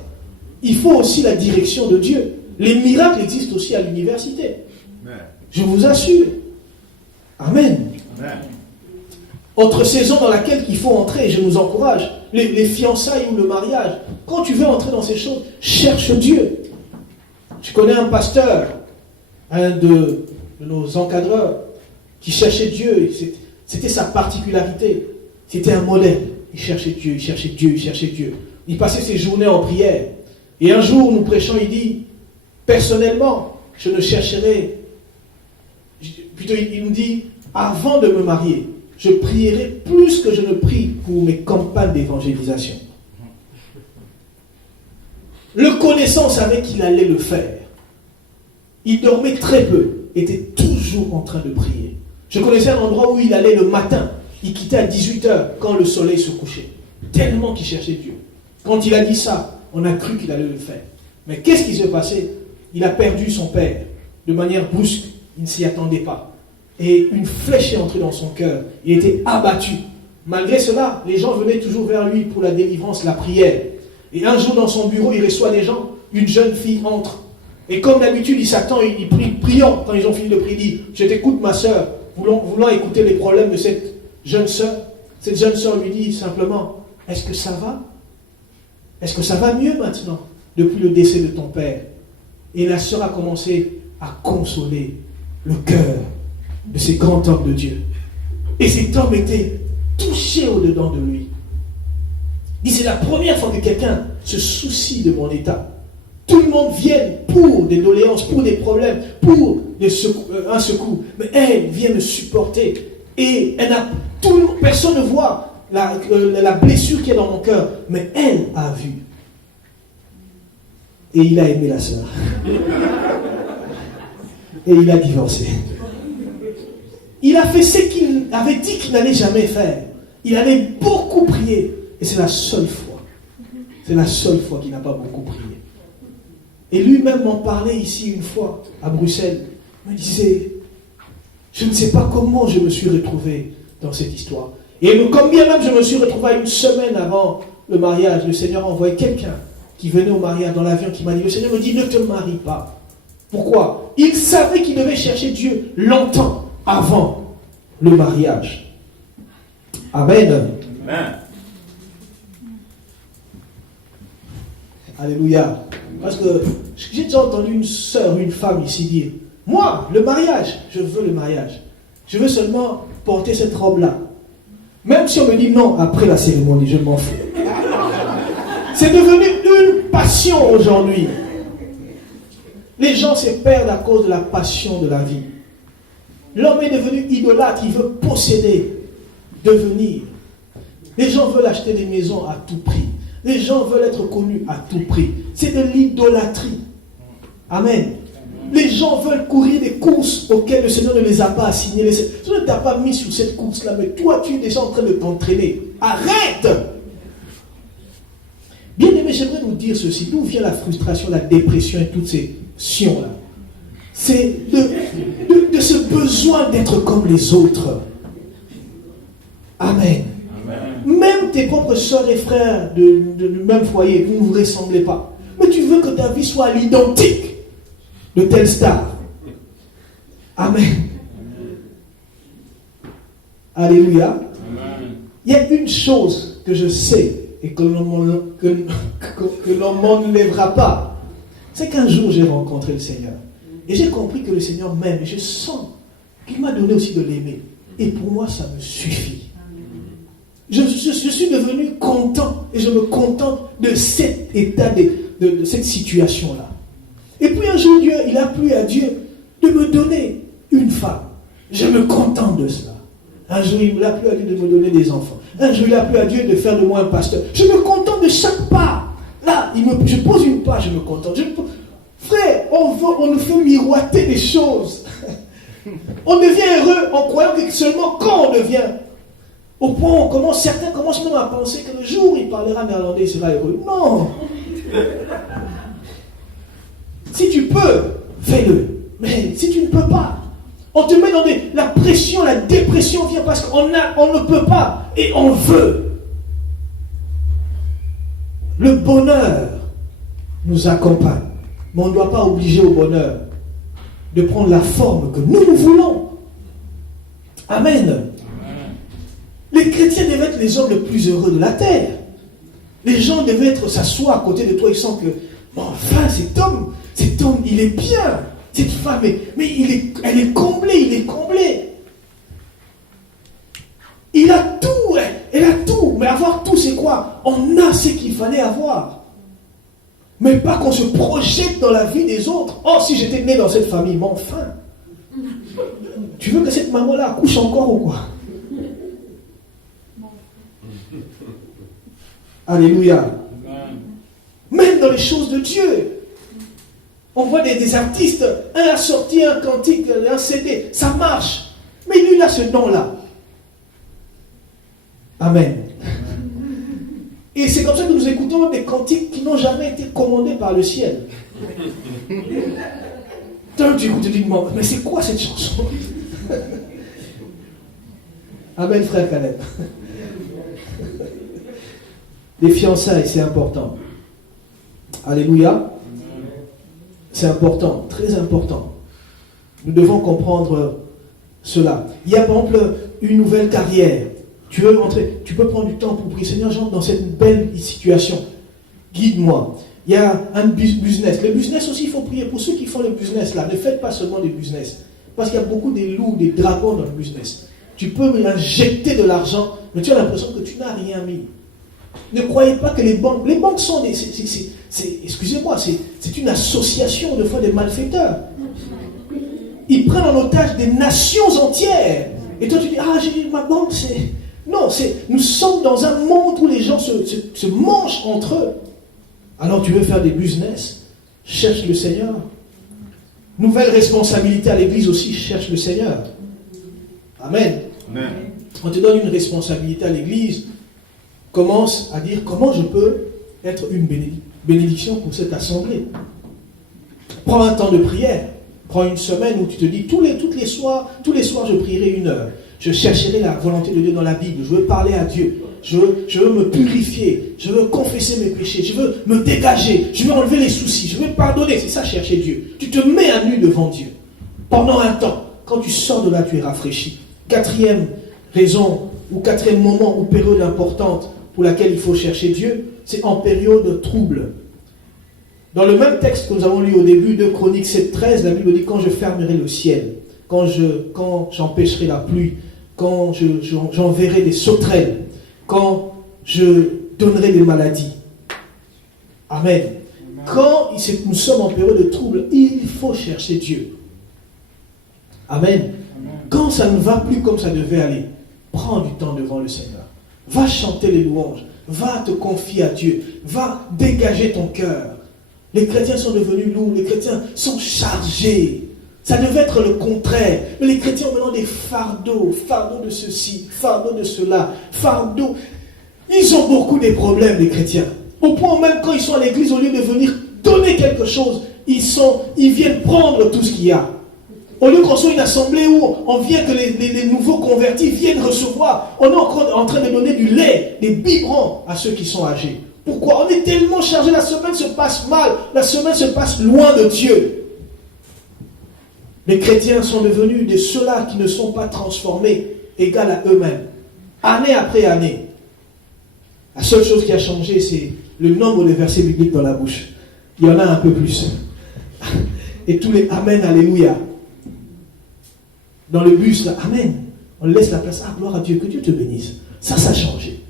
Il faut aussi la direction de Dieu. Les miracles existent aussi à l'université. Je vous assure. Amen. Amen. Autre saison dans laquelle il faut entrer, je nous encourage, les fiançailles ou le mariage. Quand tu veux entrer dans ces choses, cherche Dieu. Je connais un pasteur, un de nos encadreurs, qui cherchait Dieu. C'était sa particularité. C'était un modèle. Il cherchait Dieu, il cherchait Dieu, il cherchait Dieu. Il passait ses journées en prière. Et un jour, nous prêchons, il dit, personnellement, je ne chercherai... Plutôt, il nous dit, avant de me marier, je prierai plus que je ne prie pour mes campagnes d'évangélisation. Le connaissant savait qu'il allait le faire. Il dormait très peu, était toujours en train de prier. Je connaissais un endroit où il allait le matin. Il quittait à 18h quand le soleil se couchait. Tellement qu'il cherchait Dieu. Quand il a dit ça, on a cru qu'il allait le faire. Mais qu'est-ce qui s'est passé? Il a perdu son père de manière brusque. Il ne s'y attendait pas. Et une flèche est entrée dans son cœur. Il était abattu. Malgré cela, les gens venaient toujours vers lui pour la délivrance, la prière. Et un jour, dans son bureau, il reçoit des gens. Une jeune fille entre. Et comme d'habitude, il s'attend, il prie, priant. Quand ils ont fini de prier, il dit, je t'écoute ma soeur, voulant écouter les problèmes de cette jeune soeur. Cette jeune soeur lui dit simplement, est-ce que ça va? Est-ce que ça va mieux maintenant, depuis le décès de ton père? Et la soeur a commencé à consoler le cœur de ces grands hommes de Dieu. Et cet homme était touché au-dedans de lui. Il dit, c'est la première fois que quelqu'un se soucie de mon état. Tout le monde vient pour des doléances, pour des problèmes, pour un secours. Mais elle vient me supporter. Et personne ne voit la blessure qui est dans mon cœur. Mais elle a vu. Et il a aimé la sœur. Et il a divorcé. Il a fait ce qu'il avait dit qu'il n'allait jamais faire. Il allait beaucoup prier. Et c'est la seule fois. C'est la seule fois qu'il n'a pas beaucoup prié. Et lui-même m'en parlait ici une fois, à Bruxelles. Il me disait, je ne sais pas comment je me suis retrouvé dans cette histoire. Et comme bien même je me suis retrouvé une semaine avant le mariage, le Seigneur a envoyé quelqu'un qui venait au mariage dans l'avion, qui m'a dit, le Seigneur me dit, ne te marie pas. Pourquoi? Il savait qu'il devait chercher Dieu longtemps avant le mariage. Amen. Amen. Alléluia. Parce que j'ai déjà entendu une sœur, une femme ici dire, moi, le mariage, je veux le mariage. Je veux seulement porter cette robe-là. Même si on me dit non après la cérémonie, je m'en fous. C'est devenu une passion aujourd'hui. Les gens se perdent à cause de la passion de la vie. L'homme est devenu idolâtre, il veut posséder, devenir. Les gens veulent acheter des maisons à tout prix. Les gens veulent être connus à tout prix. C'est de l'idolâtrie. Amen. Les gens veulent courir des courses auxquelles le Seigneur ne les a pas assignées. Le Seigneur ne t'a pas mis sur cette course-là, mais toi, tu es déjà en train de t'entraîner. Arrête! Bien aimé, j'aimerais vous dire ceci. D'où vient la frustration, la dépression et toutes ces sions-là? C'est de ce besoin d'être comme les autres. Amen. Même tes propres soeurs et frères du même foyer, vous ne vous ressemblez pas. Mais tu veux que ta vie soit à l'identique de telle star. Amen. Alléluia. Amen. Il y a une chose que je sais et que l'on ne m'enlèvera pas. C'est qu'un jour j'ai rencontré le Seigneur. Et j'ai compris que le Seigneur m'aime. Et je sens qu'il m'a donné aussi de l'aimer. Et pour moi, ça me suffit. Je suis devenu content et je me contente de cet état, de cette situation-là. Et puis un jour, il a plu à Dieu de me donner une femme. Je me contente de cela. Un jour, il a plu à Dieu de me donner des enfants. Un jour, il a plu à Dieu de faire de moi un pasteur. Je me contente de chaque pas. Là, je pose une pas, je me contente. Frère, on nous fait miroiter des choses. On devient heureux en croyant que seulement quand on devient. Au point où certains commencent même à penser que le jour où il parlera néerlandais, il sera heureux. Non! Si tu peux, fais-le. Mais si tu ne peux pas, on te met dans la pression, la dépression vient parce qu'on ne peut pas et on veut. Le bonheur nous accompagne. Mais on ne doit pas obliger au bonheur de prendre la forme que nous voulons. Amen. Les chrétiens devaient être les hommes les plus heureux de la terre. Les gens devaient s'asseoir à côté de toi, ils sentent que, enfin, cet homme, il est bien. Cette femme, mais elle est comblée, il est comblé. Il a tout, elle a tout. Mais avoir tout, c'est quoi? On a ce qu'il fallait avoir. Mais pas qu'on se projette dans la vie des autres. Oh, si j'étais né dans cette famille, mais enfin. Tu veux que cette maman-là accouche encore ou quoi? Alléluia. Même dans les choses de Dieu. On voit des artistes, un a sorti un cantique, un CD, ça marche. Mais lui, il a ce don-là. Amen. Et c'est comme ça que nous écoutons des cantiques qui n'ont jamais été commandés par le ciel. Tu écoutes, tu dis, mais c'est quoi cette chanson? Amen, frère Caleb. Les fiançailles, c'est important. Alléluia. C'est important, très important. Nous devons comprendre cela. Il y a par exemple une nouvelle carrière. Tu veux entrer, tu peux prendre du temps pour prier. Seigneur, j'entre dans cette belle situation. Guide-moi. Il y a un business. Le business aussi, il faut prier. Pour ceux qui font le business là, ne faites pas seulement des business. Parce qu'il y a beaucoup des loups, des dragons dans le business. Tu peux injecter de l'argent, mais tu as l'impression que tu n'as rien mis. Ne croyez pas que les banques sont des... excusez-moi, c'est une association de fois des malfaiteurs. Ils prennent en otage des nations entières. Et toi tu dis, j'ai ma banque, c'est... Non, nous sommes dans un monde où les gens se mangent entre eux. Alors tu veux faire des business, cherche le Seigneur. Nouvelle responsabilité à l'église aussi, cherche le Seigneur. Amen. Amen. On te donne une responsabilité à l'église, commence à dire comment je peux être une bénédiction pour cette assemblée. Prends un temps de prière. Prends une semaine où tu te dis tous les soirs je prierai 1 heure. Je chercherai la volonté de Dieu dans la Bible. Je veux parler à Dieu. Je veux me purifier. Je veux confesser mes péchés. Je veux me dégager. Je veux enlever les soucis. Je veux pardonner. C'est ça, chercher Dieu. Tu te mets à nu devant Dieu. Pendant un temps. Quand tu sors de là, tu es rafraîchi. 4e raison, ou 4e moment, ou période importante pour laquelle il faut chercher Dieu, c'est en période trouble. Dans le même texte que nous avons lu au début de Chroniques 7.13, la Bible dit « Quand je fermerai le ciel, quand j'empêcherai la pluie, quand j'enverrai des sauterelles, quand je donnerai des maladies. » Amen. Quand nous sommes en période de trouble, il faut chercher Dieu. Amen. Quand ça ne va plus comme ça devait aller, prends du temps devant le Seigneur. Va chanter les louanges. Va te confier à Dieu. Va dégager ton cœur. Les chrétiens sont devenus lourds. Les chrétiens sont chargés. Ça devait être le contraire. Mais les chrétiens ont maintenant des fardeaux. Fardeaux de ceci, fardeaux de cela, fardeaux. Ils ont beaucoup de problèmes, les chrétiens. Au point même quand ils sont à l'église, au lieu de venir donner quelque chose, ils viennent prendre tout ce qu'il y a. Au lieu qu'on soit une assemblée où on vient que les nouveaux convertis viennent recevoir, on est encore en train de donner du lait, des biberons à ceux qui sont âgés. Pourquoi? On est tellement chargé, la semaine se passe mal, la semaine se passe loin de Dieu. Les chrétiens sont devenus de ceux-là qui ne sont pas transformés, égales à eux-mêmes, année après année. La seule chose qui a changé, c'est le nombre de versets bibliques dans la bouche. Il y en a un peu plus. Et tous les Amen, Alléluia. Dans le bus, là, Amen. On laisse la place. Gloire à Dieu, que Dieu te bénisse. Ça a changé.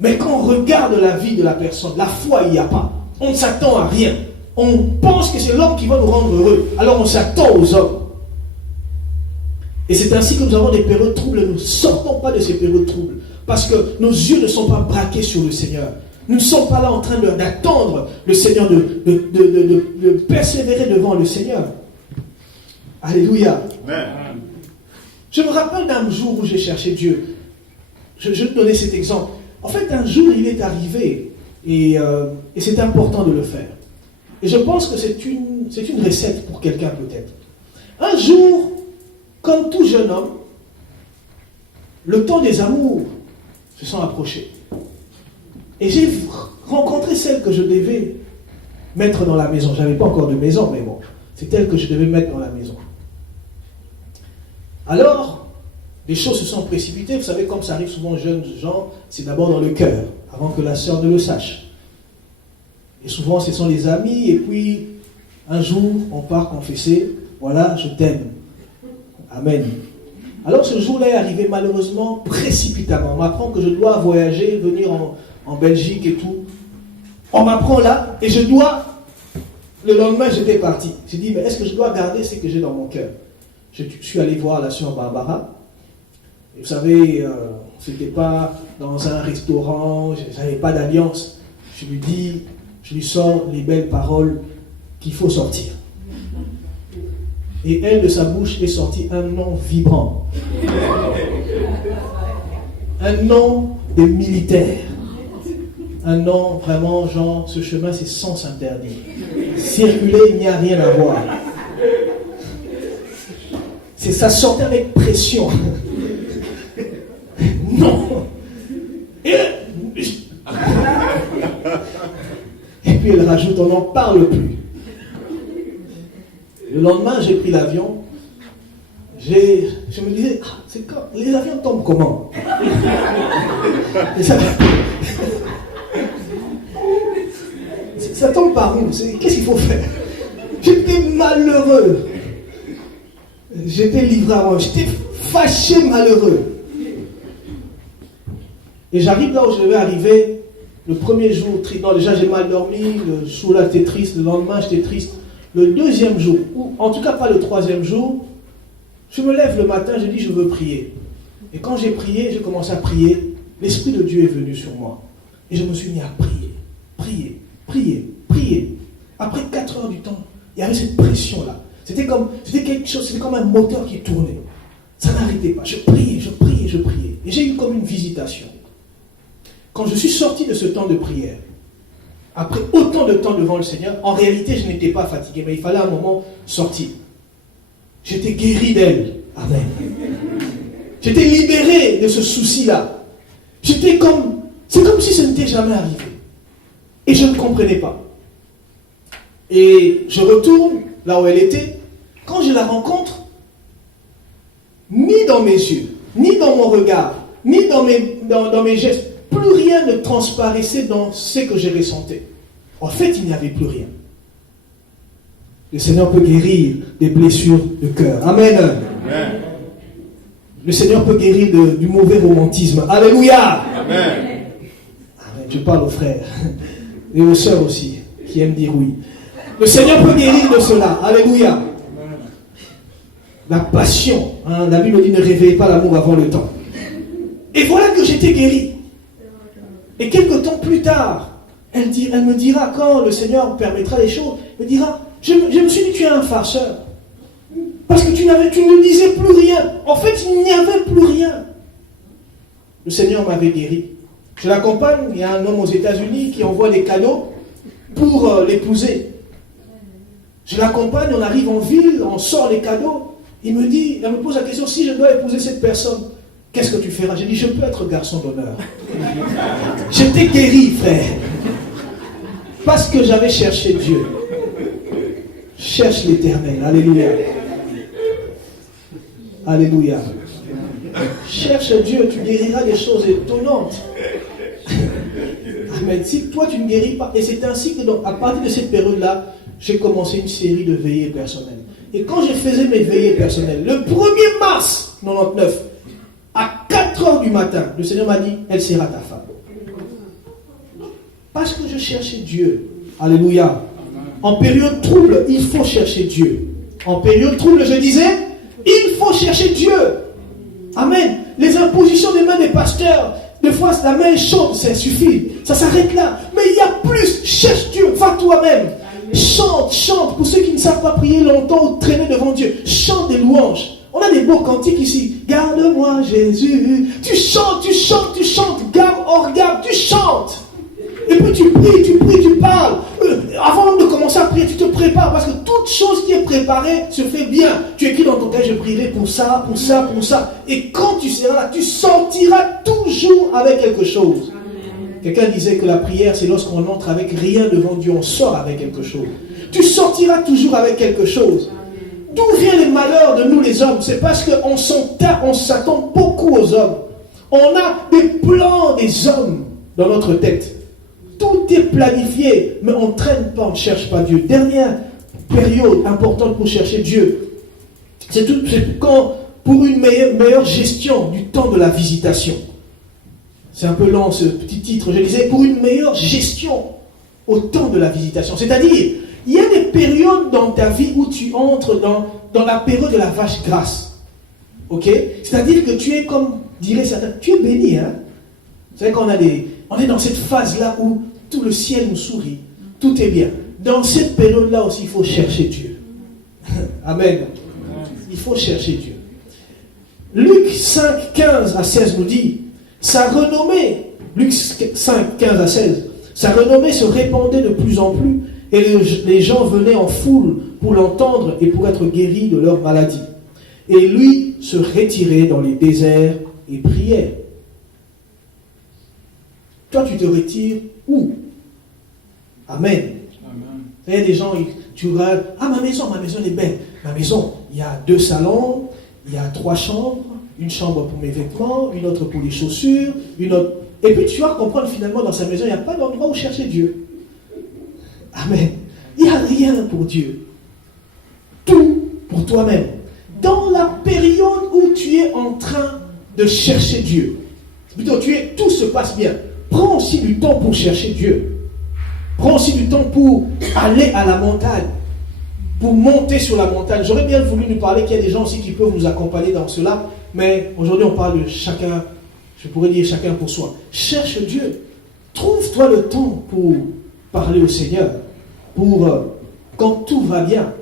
Mais quand on regarde la vie de la personne, la foi, il n'y a pas. On ne s'attend à rien. On pense que c'est l'homme qui va nous rendre heureux. Alors on s'attend aux hommes. Et c'est ainsi que nous avons des périodes troubles. Nous ne sortons pas de ces périodes troubles. Parce que nos yeux ne sont pas braqués sur le Seigneur. Nous ne sommes pas là en train d'attendre le Seigneur, de persévérer devant le Seigneur. Alléluia. Amen. Je me rappelle d'un jour où j'ai cherché Dieu. Je vais te donner cet exemple. En fait, un jour, il est arrivé, et c'est important de le faire. Et je pense que c'est une recette pour quelqu'un peut-être. Un jour, comme tout jeune homme, le temps des amours se sont approchés. Et j'ai rencontré celle que je devais mettre dans la maison. Je n'avais pas encore de maison, mais bon, c'est elle que je devais mettre dans la maison. Alors, les choses se sont précipitées. Vous savez, comme ça arrive souvent aux jeunes gens, c'est d'abord dans le cœur, avant que la sœur ne le sache. Et souvent, ce sont les amis, et puis, un jour, on part confesser, voilà, je t'aime. Amen. Alors, ce jour-là est arrivé malheureusement précipitamment. On m'apprend que je dois voyager, venir en Belgique et tout. On m'apprend là, et je dois... Le lendemain, j'étais parti. J'ai dit, mais est-ce que je dois garder ce que j'ai dans mon cœur? Je suis allé voir la sœur Barbara. Et vous savez, c'était pas dans un restaurant, je n'avais pas d'alliance. Je lui sors les belles paroles qu'il faut sortir. Et elle, de sa bouche, est sorti un nom vibrant. Un nom de militaire. un nom vraiment, genre, ce chemin c'est sens interdit. Circuler, il n'y a rien à voir. Ça sortait avec pression. Non. Et puis elle rajoute, on n'en parle plus. Le lendemain, j'ai pris l'avion. Je me disais, c'est quand les avions tombent comment? Ça tombe par où? Qu'est-ce qu'il faut faire? J'étais malheureux. J'étais livré à moi. J'étais fâché, malheureux. Et j'arrive là où je devais arriver. Le premier jour, non, déjà j'ai mal dormi. Le jour-là, j'étais triste. Le lendemain, j'étais triste. Le deuxième jour, ou en tout cas pas le troisième jour, je me lève le matin, je dis je veux prier. Et quand j'ai prié, j'ai commencé à prier. L'Esprit de Dieu est venu sur moi. Et je me suis mis à prier. Prier, prier, prier. Après 4 heures du temps, il y avait cette pression-là. C'était quelque chose, c'était comme un moteur qui tournait. Ça n'arrêtait pas. Je priais, je priais, je priais. Et j'ai eu comme une visitation. Quand je suis sorti de ce temps de prière, après autant de temps devant le Seigneur, en réalité, je n'étais pas fatigué, mais il fallait à un moment sortir. J'étais guéri d'elle. Amen. J'étais libéré de ce souci-là. C'est comme si ça n'était jamais arrivé. Et je ne comprenais pas. Et je retourne là où elle était. Quand je la rencontre, ni dans mes yeux, ni dans mon regard, ni dans mes gestes, plus rien ne transparaissait dans ce que je ressentais. En fait, il n'y avait plus rien. Le Seigneur peut guérir des blessures de cœur. Amen. Amen. Le Seigneur peut guérir du mauvais romantisme. Alléluia. Amen. Amen. Je parle aux frères et aux sœurs aussi qui aiment dire oui. Le Seigneur peut guérir de cela. Alléluia. La passion. La Bible dit ne réveillez pas l'amour avant le temps. Et voilà que j'étais guéri. Et quelques temps plus tard, elle me dira, quand le Seigneur permettra les choses, elle me dira, je me suis dit, tu es un farceur. Parce que tu ne disais plus rien. En fait, il n'y avait plus rien. Le Seigneur m'avait guéri. Je l'accompagne, il y a un homme aux États-Unis qui envoie des cadeaux pour l'épouser. Je l'accompagne, on arrive en ville, on sort les cadeaux. Elle me pose la question, si je dois épouser cette personne, qu'est-ce que tu feras? J'ai dit, je peux être garçon d'honneur. J'étais guéri, frère. Parce que j'avais cherché Dieu. Cherche l'Éternel. Alléluia. Alléluia. Cherche Dieu, tu guériras des choses étonnantes. Amen. Si toi tu ne guéris pas, et c'est ainsi que donc, à partir de cette période-là, j'ai commencé une série de veillées personnelles. Et quand je faisais mes veillées personnelles, le 1er mars 99, à 4 heures du matin, le Seigneur m'a dit, elle sera ta femme. Parce que je cherchais Dieu. Alléluia. En période trouble, il faut chercher Dieu. En période trouble, je disais, il faut chercher Dieu. Amen. Les impositions des mains des pasteurs, des fois la main est chaude, ça suffit. Ça s'arrête là. Mais il y a plus. Cherche Dieu. Va toi-même. Chante, chante. Pour ceux qui ne savent pas prier longtemps ou traîner devant Dieu, chante des louanges. On a des beaux cantiques ici. Garde-moi Jésus. Tu chantes, tu chantes, tu chantes. Garde, hors garde, tu chantes. Et puis tu pries, tu parles. Avant de commencer à prier, tu te prépares. Parce que toute chose qui est préparée se fait bien. Tu écris dans ton cahier, je prierai pour ça, pour ça, pour ça. Et quand tu seras là, tu sortiras toujours avec quelque chose. Quelqu'un disait que la prière, c'est lorsqu'on entre avec rien devant Dieu, on sort avec quelque chose. Tu sortiras toujours avec quelque chose. D'où viennent les malheurs de nous les hommes? C'est parce qu'on s'attend beaucoup aux hommes. On a des plans des hommes dans notre tête. Tout est planifié, mais on ne traîne pas, on ne cherche pas Dieu. Dernière période importante pour chercher Dieu, c'est quand, pour une meilleure gestion du temps de la visitation. C'est un peu lent ce petit titre, je disais, pour une meilleure gestion au temps de la visitation. C'est-à-dire, il y a des périodes dans ta vie où tu entres dans la période de la vache grasse. Ok? C'est-à-dire que tu es comme, dirait certains, tu es béni, hein? Vous savez qu'on on est dans cette phase-là où tout le ciel nous sourit, tout est bien. Dans cette période-là aussi, il faut chercher Dieu. Amen. Il faut chercher Dieu. Luc 5, 15 à 16 nous dit, sa renommée, Luc 5, 15 à 16, Sa renommée se répandait de plus en plus et les gens venaient en foule pour l'entendre et pour être guéris de leur maladie. Et lui se retirait dans les déserts et priait. Toi, tu te retires où? Amen. Il y a des gens, tu regardes, ah, ma maison elle est belle. Ma maison, il y a 2 salons, il y a 3 chambres, une chambre pour mes vêtements, une autre pour les chaussures, une autre. Et puis tu vas comprendre finalement dans sa maison, il n'y a pas d'endroit où chercher Dieu. Amen. Il n'y a rien pour Dieu. Tout pour toi-même. Dans la période où tu es en train de chercher Dieu, plutôt tout se passe bien. Prends aussi du temps pour chercher Dieu. Prends aussi du temps pour aller à la montagne, pour monter sur la montagne. J'aurais bien voulu nous parler qu'il y a des gens aussi qui peuvent nous accompagner dans cela, mais aujourd'hui on parle de chacun, je pourrais dire chacun pour soi. Cherche Dieu. Trouve-toi le temps pour parler au Seigneur, pour quand tout va bien.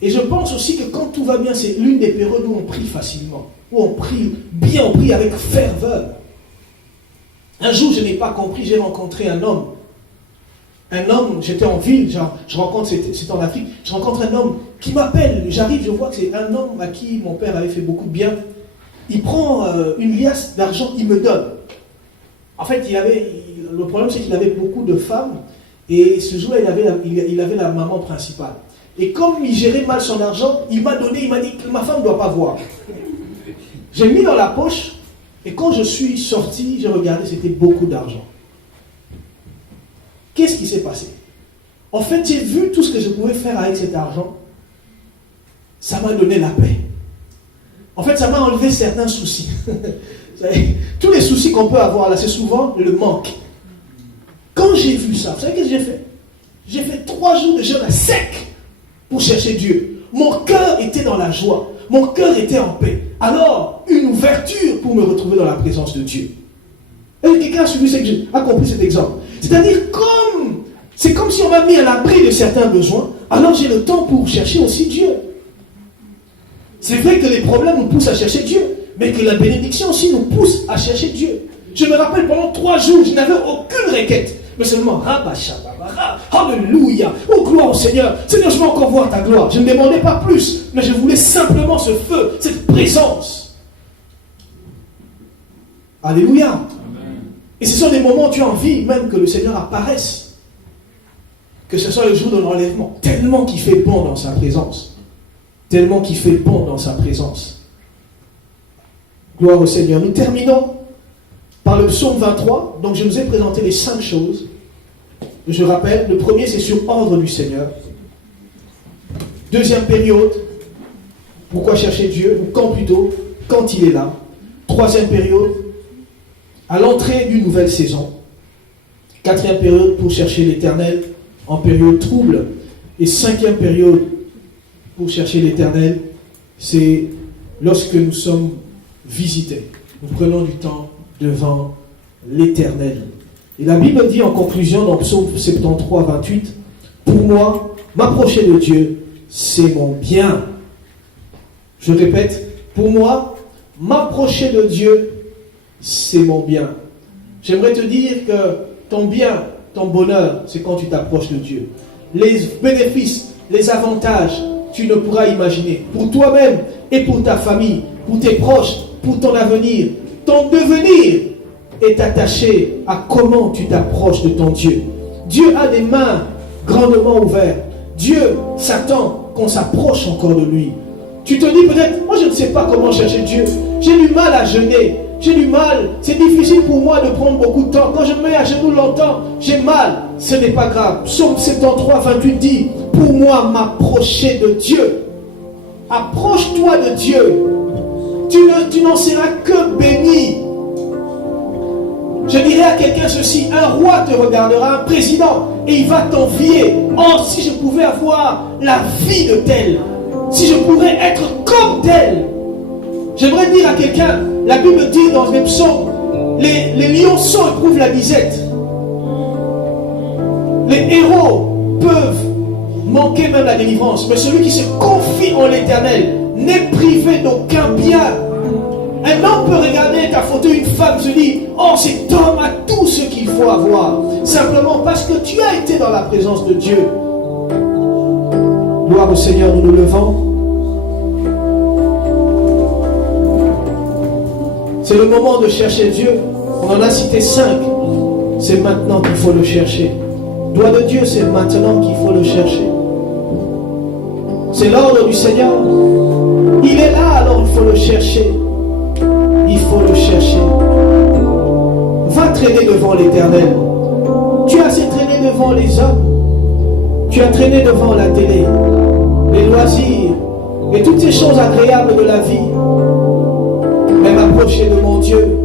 Et je pense aussi que quand tout va bien, c'est l'une des périodes où on prie facilement, où on prie bien, on prie avec ferveur. Un jour, je n'ai pas compris, j'ai rencontré un homme, j'étais en ville, c'était en Afrique, je rencontre un homme qui m'appelle, j'arrive, je vois que c'est un homme à qui mon père avait fait beaucoup de bien. Il prend une liasse d'argent, il me donne. En fait, le problème c'est qu'il avait beaucoup de femmes, et ce jour-là, il avait la maman principale. Et comme il gérait mal son argent, il m'a donné, il m'a dit que ma femme ne doit pas voir. J'ai mis dans la poche, et quand je suis sorti, j'ai regardé, c'était beaucoup d'argent. Qu'est-ce qui s'est passé? En fait, j'ai vu tout ce que je pouvais faire avec cet argent. Ça m'a donné la paix. En fait, ça m'a enlevé certains soucis. Vous savez, tous les soucis qu'on peut avoir là, c'est souvent le manque. Quand j'ai vu ça, vous savez ce que j'ai fait? J'ai fait 3 jours de jeûne à sec pour chercher Dieu. Mon cœur était dans la joie. Mon cœur était en paix. Alors, une ouverture pour me retrouver dans la présence de Dieu. Et quelqu'un a compris cet exemple. C'est-à-dire, c'est comme si on m'a mis à l'abri de certains besoins, alors j'ai le temps pour chercher aussi Dieu. C'est vrai que les problèmes nous poussent à chercher Dieu, mais que la bénédiction aussi nous pousse à chercher Dieu. Je me rappelle, pendant 3 jours, je n'avais aucune requête, mais seulement, alléluia, oh gloire au Seigneur. Seigneur, je veux encore voir ta gloire. Je ne demandais pas plus, mais je voulais simplement ce feu, cette présence. Alléluia. Amen. Et ce sont des moments où tu as envie même que le Seigneur apparaisse. Que ce soit le jour de l'enlèvement. Tellement qu'il fait bon dans sa présence. Tellement qu'il fait bon dans sa présence. Gloire au Seigneur. Nous terminons par le psaume 23. Donc je vous ai présenté les 5 choses. Je rappelle, le premier c'est sur ordre du Seigneur. Deuxième période, pourquoi chercher Dieu? Ou quand plutôt? Quand il est là. Troisième période, à l'entrée d'une nouvelle saison. Quatrième période, pour chercher l'Éternel en période trouble. Et cinquième période, pour chercher l'Éternel, c'est lorsque nous sommes visités. Nous prenons du temps devant l'Éternel. Et la Bible dit en conclusion dans Psaume 73, 28, « Pour moi, m'approcher de Dieu, c'est mon bien. » Je répète, pour moi, m'approcher de Dieu, c'est mon bien. J'aimerais te dire que ton bien, ton bonheur, c'est quand tu t'approches de Dieu. Les bénéfices, les avantages, tu ne pourras imaginer. Pour toi-même et pour ta famille, pour tes proches, pour ton avenir. Ton devenir est attaché à comment tu t'approches de ton Dieu. Dieu a des mains grandement ouvertes. Dieu s'attend qu'on s'approche encore de lui. Tu te dis peut-être, moi je ne sais pas comment chercher Dieu. J'ai du mal à jeûner. J'ai du mal. C'est difficile pour moi de prendre beaucoup de temps. Quand je me mets à genoux longtemps, j'ai mal. Ce n'est pas grave. Psaume 73, 28 dit, pour moi m'approcher de Dieu. Approche-toi de Dieu. Tu n'en seras que béni. Je dirais à quelqu'un ceci, un roi te regardera, un président, et il va t'envier. Oh, si je pouvais avoir la vie de tel, si je pourrais être comme tel. J'aimerais dire à quelqu'un, la Bible dit dans les psaumes, les lionceaux éprouvent la disette. Les héros peuvent manquer même la délivrance, mais celui qui se confie en l'Éternel n'est privé d'aucun bien. Un homme peut regarder ta photo, une femme se dit, oh, cet homme a tout ce qu'il faut avoir. Simplement parce que tu as été dans la présence de Dieu. Gloire au Seigneur, nous nous levons. C'est le moment de chercher Dieu. On en a cité 5. C'est maintenant qu'il faut le chercher. Doigt de Dieu, c'est maintenant qu'il faut le chercher. C'est l'ordre du Seigneur. Il est là, alors il faut le chercher. Il faut le chercher. Va traîner devant l'Éternel. Tu as assez traîné devant les hommes. Tu as traîné devant la télé, les loisirs et toutes ces choses agréables de la vie. Mais m'approcher de mon Dieu,